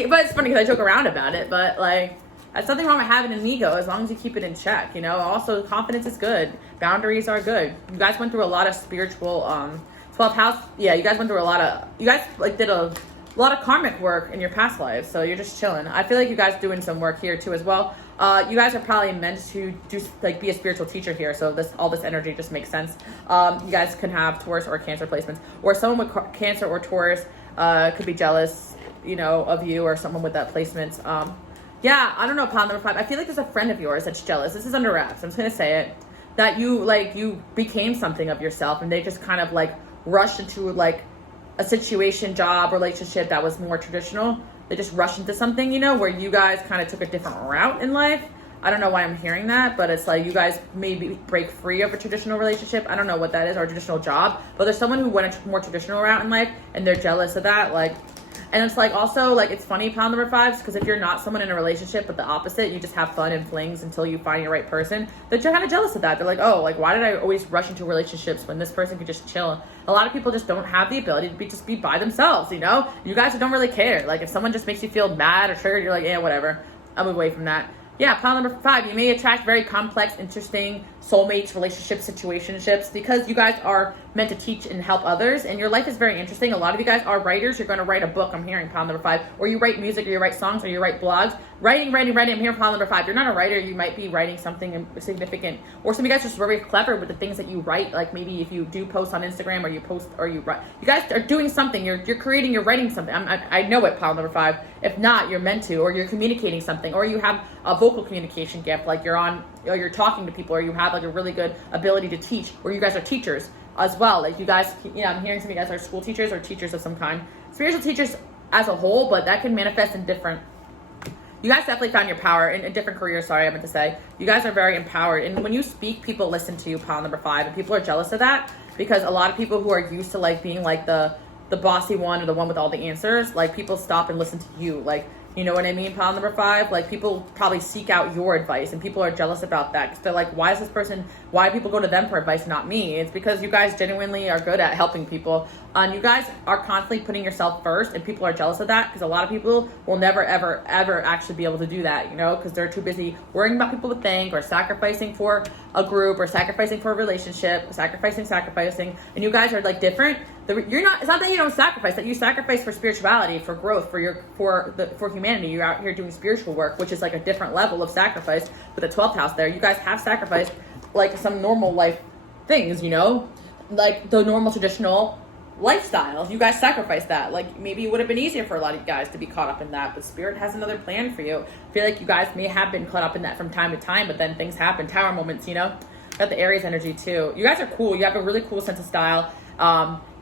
But it's funny because I joke around about it, but like, there's nothing wrong with having an ego as long as you keep it in check, you know. Also, confidence is good. Boundaries are good. You guys went through a lot of spiritual 12th house. Yeah, you guys went through a lot of, you guys like did a lot of karmic work in your past lives, so you're just chilling. I feel like you guys doing some work here too as well. You guys are probably meant to just like be a spiritual teacher here, so all this energy just makes sense. You guys can have Taurus or Cancer placements, or someone with Cancer or Taurus could be jealous, you know, of you, or someone with that placement. Yeah, I don't know, pile number 5. I feel like there's a friend of yours that's jealous. This is under wraps. I'm just gonna say it. That you became something of yourself, and they just kind of like rushed into like a situation, job, relationship that was more traditional. They just rushed into something, you know, where you guys kind of took a different route in life. I don't know why I'm hearing that, but it's like you guys maybe break free of a traditional relationship. I don't know what that is, or a traditional job. But there's someone who went a more traditional route in life, and they're jealous of that. Like, and it's like also like it's funny, pile number 5s, because if you're not someone in a relationship, but the opposite, you just have fun and flings until you find your right person, that you're kind of jealous of that. They're like, oh, like why did I always rush into relationships when this person could just chill? A lot of people just don't have the ability to be by themselves, you know? You guys don't really care. Like if someone just makes you feel mad or triggered, you're like, yeah, whatever. I'll move away from that. Yeah, pile number 5, you may attract very complex, interesting soulmates, relationships, situationships, because you guys are meant to teach and help others, and your life is very interesting. A lot of you guys are writers. You're going to write a book, I'm hearing, pile number 5, or you write music, or you write songs, or you write blogs. Writing, I'm hearing pile number 5. You're not a writer. You might be writing something significant, or some of you guys are just very clever with the things that you write, like maybe if you do post on Instagram, or you post, or you write. You guys are doing something. You're creating, you're writing something. I know it, pile number 5. If not, you're meant to, or you're communicating something, or you have a vocal communication gift, like you're talking to people, or you have like a really good ability to teach, or you guys are teachers as well. Like you guys, you know, I'm hearing some of you guys are school teachers or teachers of some kind, spiritual teachers as a whole, but that can manifest in different. You guys definitely found your power in different careers. Sorry, I meant to say. You guys are very empowered. And when you speak, people listen to you, pile number 5. And people are jealous of that because a lot of people who are used to like being like the bossy one or the one with all the answers, like people stop and listen to you. Like, you know what I mean, pile number 5? Like people probably seek out your advice and people are jealous about that because they're like, why do people go to them for advice, not me? It's because you guys genuinely are good at helping people. And you guys are constantly putting yourself first and people are jealous of that because a lot of people will never, ever, ever actually be able to do that, you know, because they're too busy worrying about people to think or sacrificing for a group or sacrificing for a relationship, sacrificing. And you guys are like different. It's not that you don't sacrifice, that you sacrifice for spirituality, for growth, for humanity. You're out here doing spiritual work, which is like a different level of sacrifice with the 12th house there. You guys have sacrificed like some normal life things, you know, like the normal traditional lifestyle. You guys sacrificed that. Like maybe it would have been easier for a lot of you guys to be caught up in that, but spirit has another plan for you. I feel like you guys may have been caught up in that from time to time, but then things happen, tower moments, you know. Got the Aries energy too. You guys are cool. You have a really cool sense of style.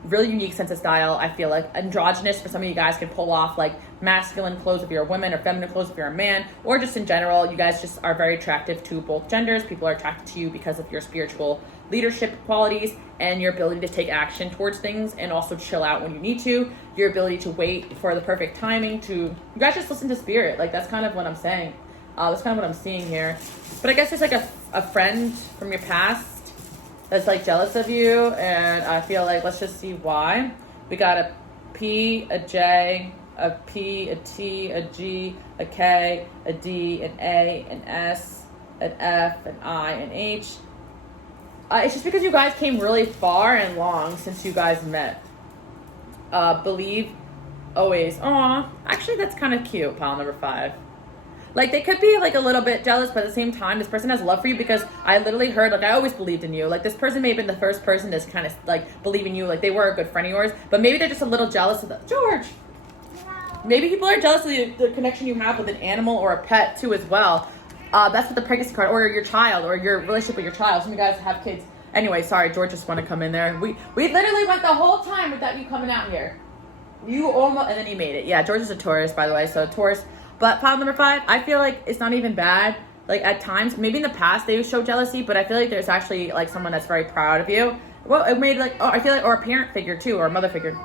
Really unique sense of style. I feel like androgynous for some of you guys could pull off like masculine clothes if you're a woman or feminine clothes if you're a man, or just in general, you guys just are very attractive to both genders. People are attracted to you because of your spiritual leadership qualities and your ability to take action towards things and also chill out when you need to, your ability to wait for the perfect timing you guys just listen to spirit. Like that's kind of what I'm saying. That's kind of what I'm seeing here. But I guess there's like a friend from your past that's like jealous of you, and I feel like let's just see why. We got a P, a J, a P, a T, a G, a K, a D, an A, an S, an F, an I, an H. It's just because you guys came really far and long since you guys met. Believe always. Aw, actually that's kind of cute, pile number 5. Like, they could be, like, a little bit jealous, but at the same time, this person has love for you because I literally heard, like, I always believed in you. Like, this person may have been the first person to kind of, like, believe in you. Like, they were a good friend of yours, but maybe they're just a little jealous of the... George! Maybe people are jealous of the connection you have with an animal or a pet, too, as well. That's what the pregnancy card, or your child, or your relationship with your child. Some of you guys have kids. Anyway, sorry, George just want to come in there. We literally went the whole time without you coming out here. You almost... And then you made it. Yeah, George is a Taurus, by the way, so Taurus... But pile number 5, I feel like it's not even bad. Like at times, maybe in the past they show jealousy, but I feel like there's actually like someone that's very proud of you. Well, it made like, I feel like, or a parent figure too, or a mother figure.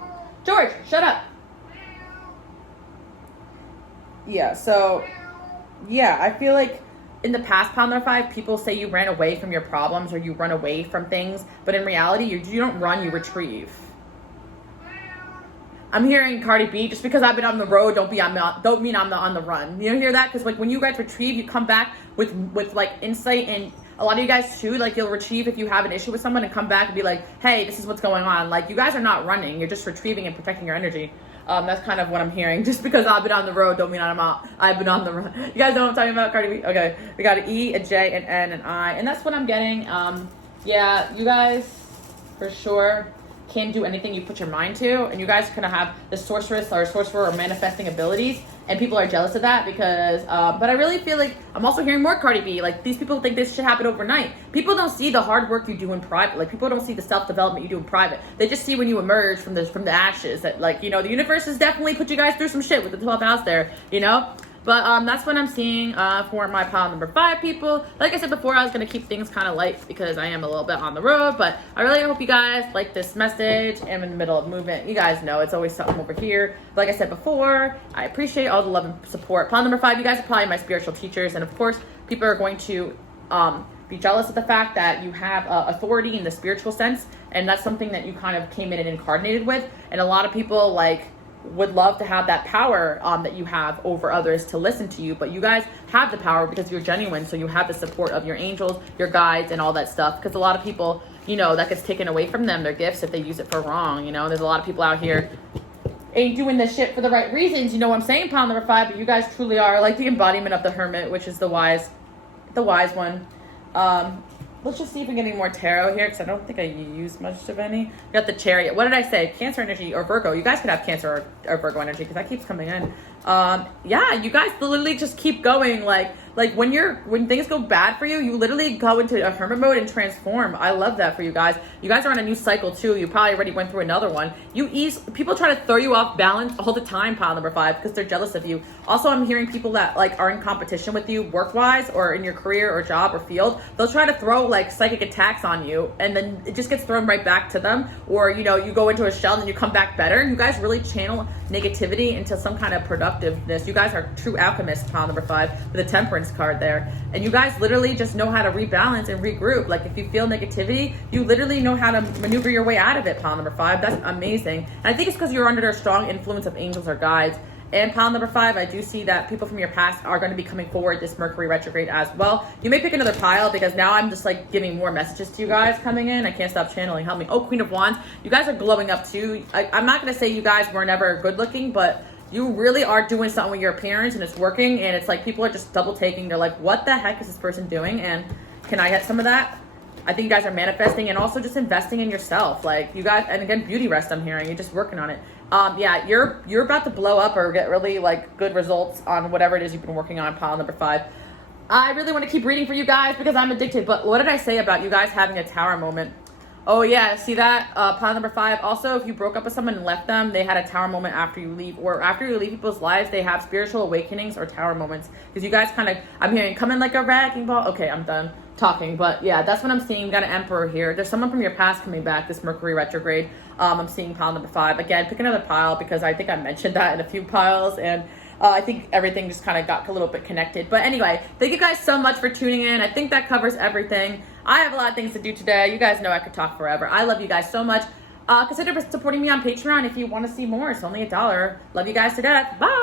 George, shut up. Yeah, so, yeah, I feel like in the past, pile number 5, people say you ran away from your problems or you run away from things, but in reality, you don't run, you retrieve. I'm hearing Cardi B, just because I've been on the road, don't mean I'm on the run. You don't hear that? Because like when you guys retrieve, you come back with like insight, and a lot of you guys too, like you'll retrieve if you have an issue with someone and come back and be like, hey, this is what's going on. Like you guys are not running, you're just retrieving and protecting your energy. That's kind of what I'm hearing. Just because I've been on the road, don't mean I've been on the run. You guys know what I'm talking about, Cardi B? Okay, we got an E, a J, an N, an I, and that's what I'm getting. Yeah, you guys, for sure. can do anything you put your mind to, and you guys kind of have the sorcerer or manifesting abilities, and people are jealous of that because, but I really feel like I'm also hearing more Cardi B. Like, these people think this should happen overnight. People don't see the hard work you do in private. Like, people don't see the self-development you do in private. They just see when you emerge from the ashes that, like, you know, the universe has definitely put you guys through some shit with the 12th house there, you know? But that's what I'm seeing for my pile number 5 people. Like I said before, I was going to keep things kind of light because I am a little bit on the road. But I really hope you guys like this message. I'm in the middle of movement. You guys know it's always something over here. Like I said before, I appreciate all the love and support. Pile number 5, you guys are probably my spiritual teachers. And of course, people are going to be jealous of the fact that you have authority in the spiritual sense. And that's something that you kind of came in and incarnated with. And a lot of people would love to have that power that you have over others to listen to you, but you guys have the power because you're genuine, so you have the support of your angels, your guides, and all that stuff. Because a lot of people, you know, that gets taken away from them, their gifts, if they use it for wrong. You know, there's a lot of people out here ain't doing this shit for the right reasons. You know what I'm saying, pile number 5? But you guys truly are like the embodiment of the hermit, which is the wise one. Let's just see if we get any more tarot here, because I don't think I use much of any. We got the Chariot. What did I say? Cancer energy or Virgo. You guys could have Cancer or Virgo energy, because that keeps coming in. Yeah, you guys literally just keep going. Like when things go bad for you, you literally go into a hermit mode and transform. I love that for you guys. You guys are on a new cycle too. You probably already went through another one. People try to throw you off balance all the time, pile number 5, because they're jealous of you. Also, I'm hearing people that are in competition with you work-wise or in your career or job or field. They'll try to throw psychic attacks on you, and then it just gets thrown right back to them. Or, you know, you go into a shell and you come back better. You guys really channel negativity into some kind of productiveness. You guys are true alchemists, pile number 5, with a Temperance card there. And you guys literally just know how to rebalance and regroup. Like, if you feel negativity, you literally know how to maneuver your way out of it, pile number 5. That's amazing. And I think it's because you're under a strong influence of angels or guides. And pile number 5, I do see that people from your past are going to be coming forward this Mercury retrograde as well. You may pick another pile, because now I'm just giving more messages to you guys coming in. I can't stop channeling. Help me. Oh, Queen of Wands. You guys are glowing up too. I'm not going to say you guys were never good looking, but you really are doing something with your appearance, and it's working. And it's like people are just double taking. They're like, what the heck is this person doing? And can I get some of that? I think you guys are manifesting and also just investing in yourself. Like, you guys, and again, beauty rest, I'm hearing. You're just working on it. Yeah, you're about to blow up or get really good results on whatever it is you've been working on, pile number 5. I really want to keep reading for you guys because I'm addicted. But what did I say about you guys having a tower moment? Oh yeah, see that? Pile number 5. Also, if you broke up with someone and left them, they had a tower moment after you leave, or after you leave people's lives, they have spiritual awakenings or tower moments. Because you guys I'm hearing, come in like a wrecking ball. Okay, I'm done talking, but yeah, that's what I'm seeing. We got an Emperor here. There's someone from your past coming back, this Mercury retrograde. I'm seeing pile number 5. Again, pick another pile, because I think I mentioned that in a few piles, and I think everything just kind of got a little bit connected. But anyway, thank you guys so much for tuning in. I think that covers everything. I have a lot of things to do today. You guys know I could talk forever. I love you guys so much. Consider supporting me on Patreon if you want to see more. It's only $1. Love you guys to death. Bye.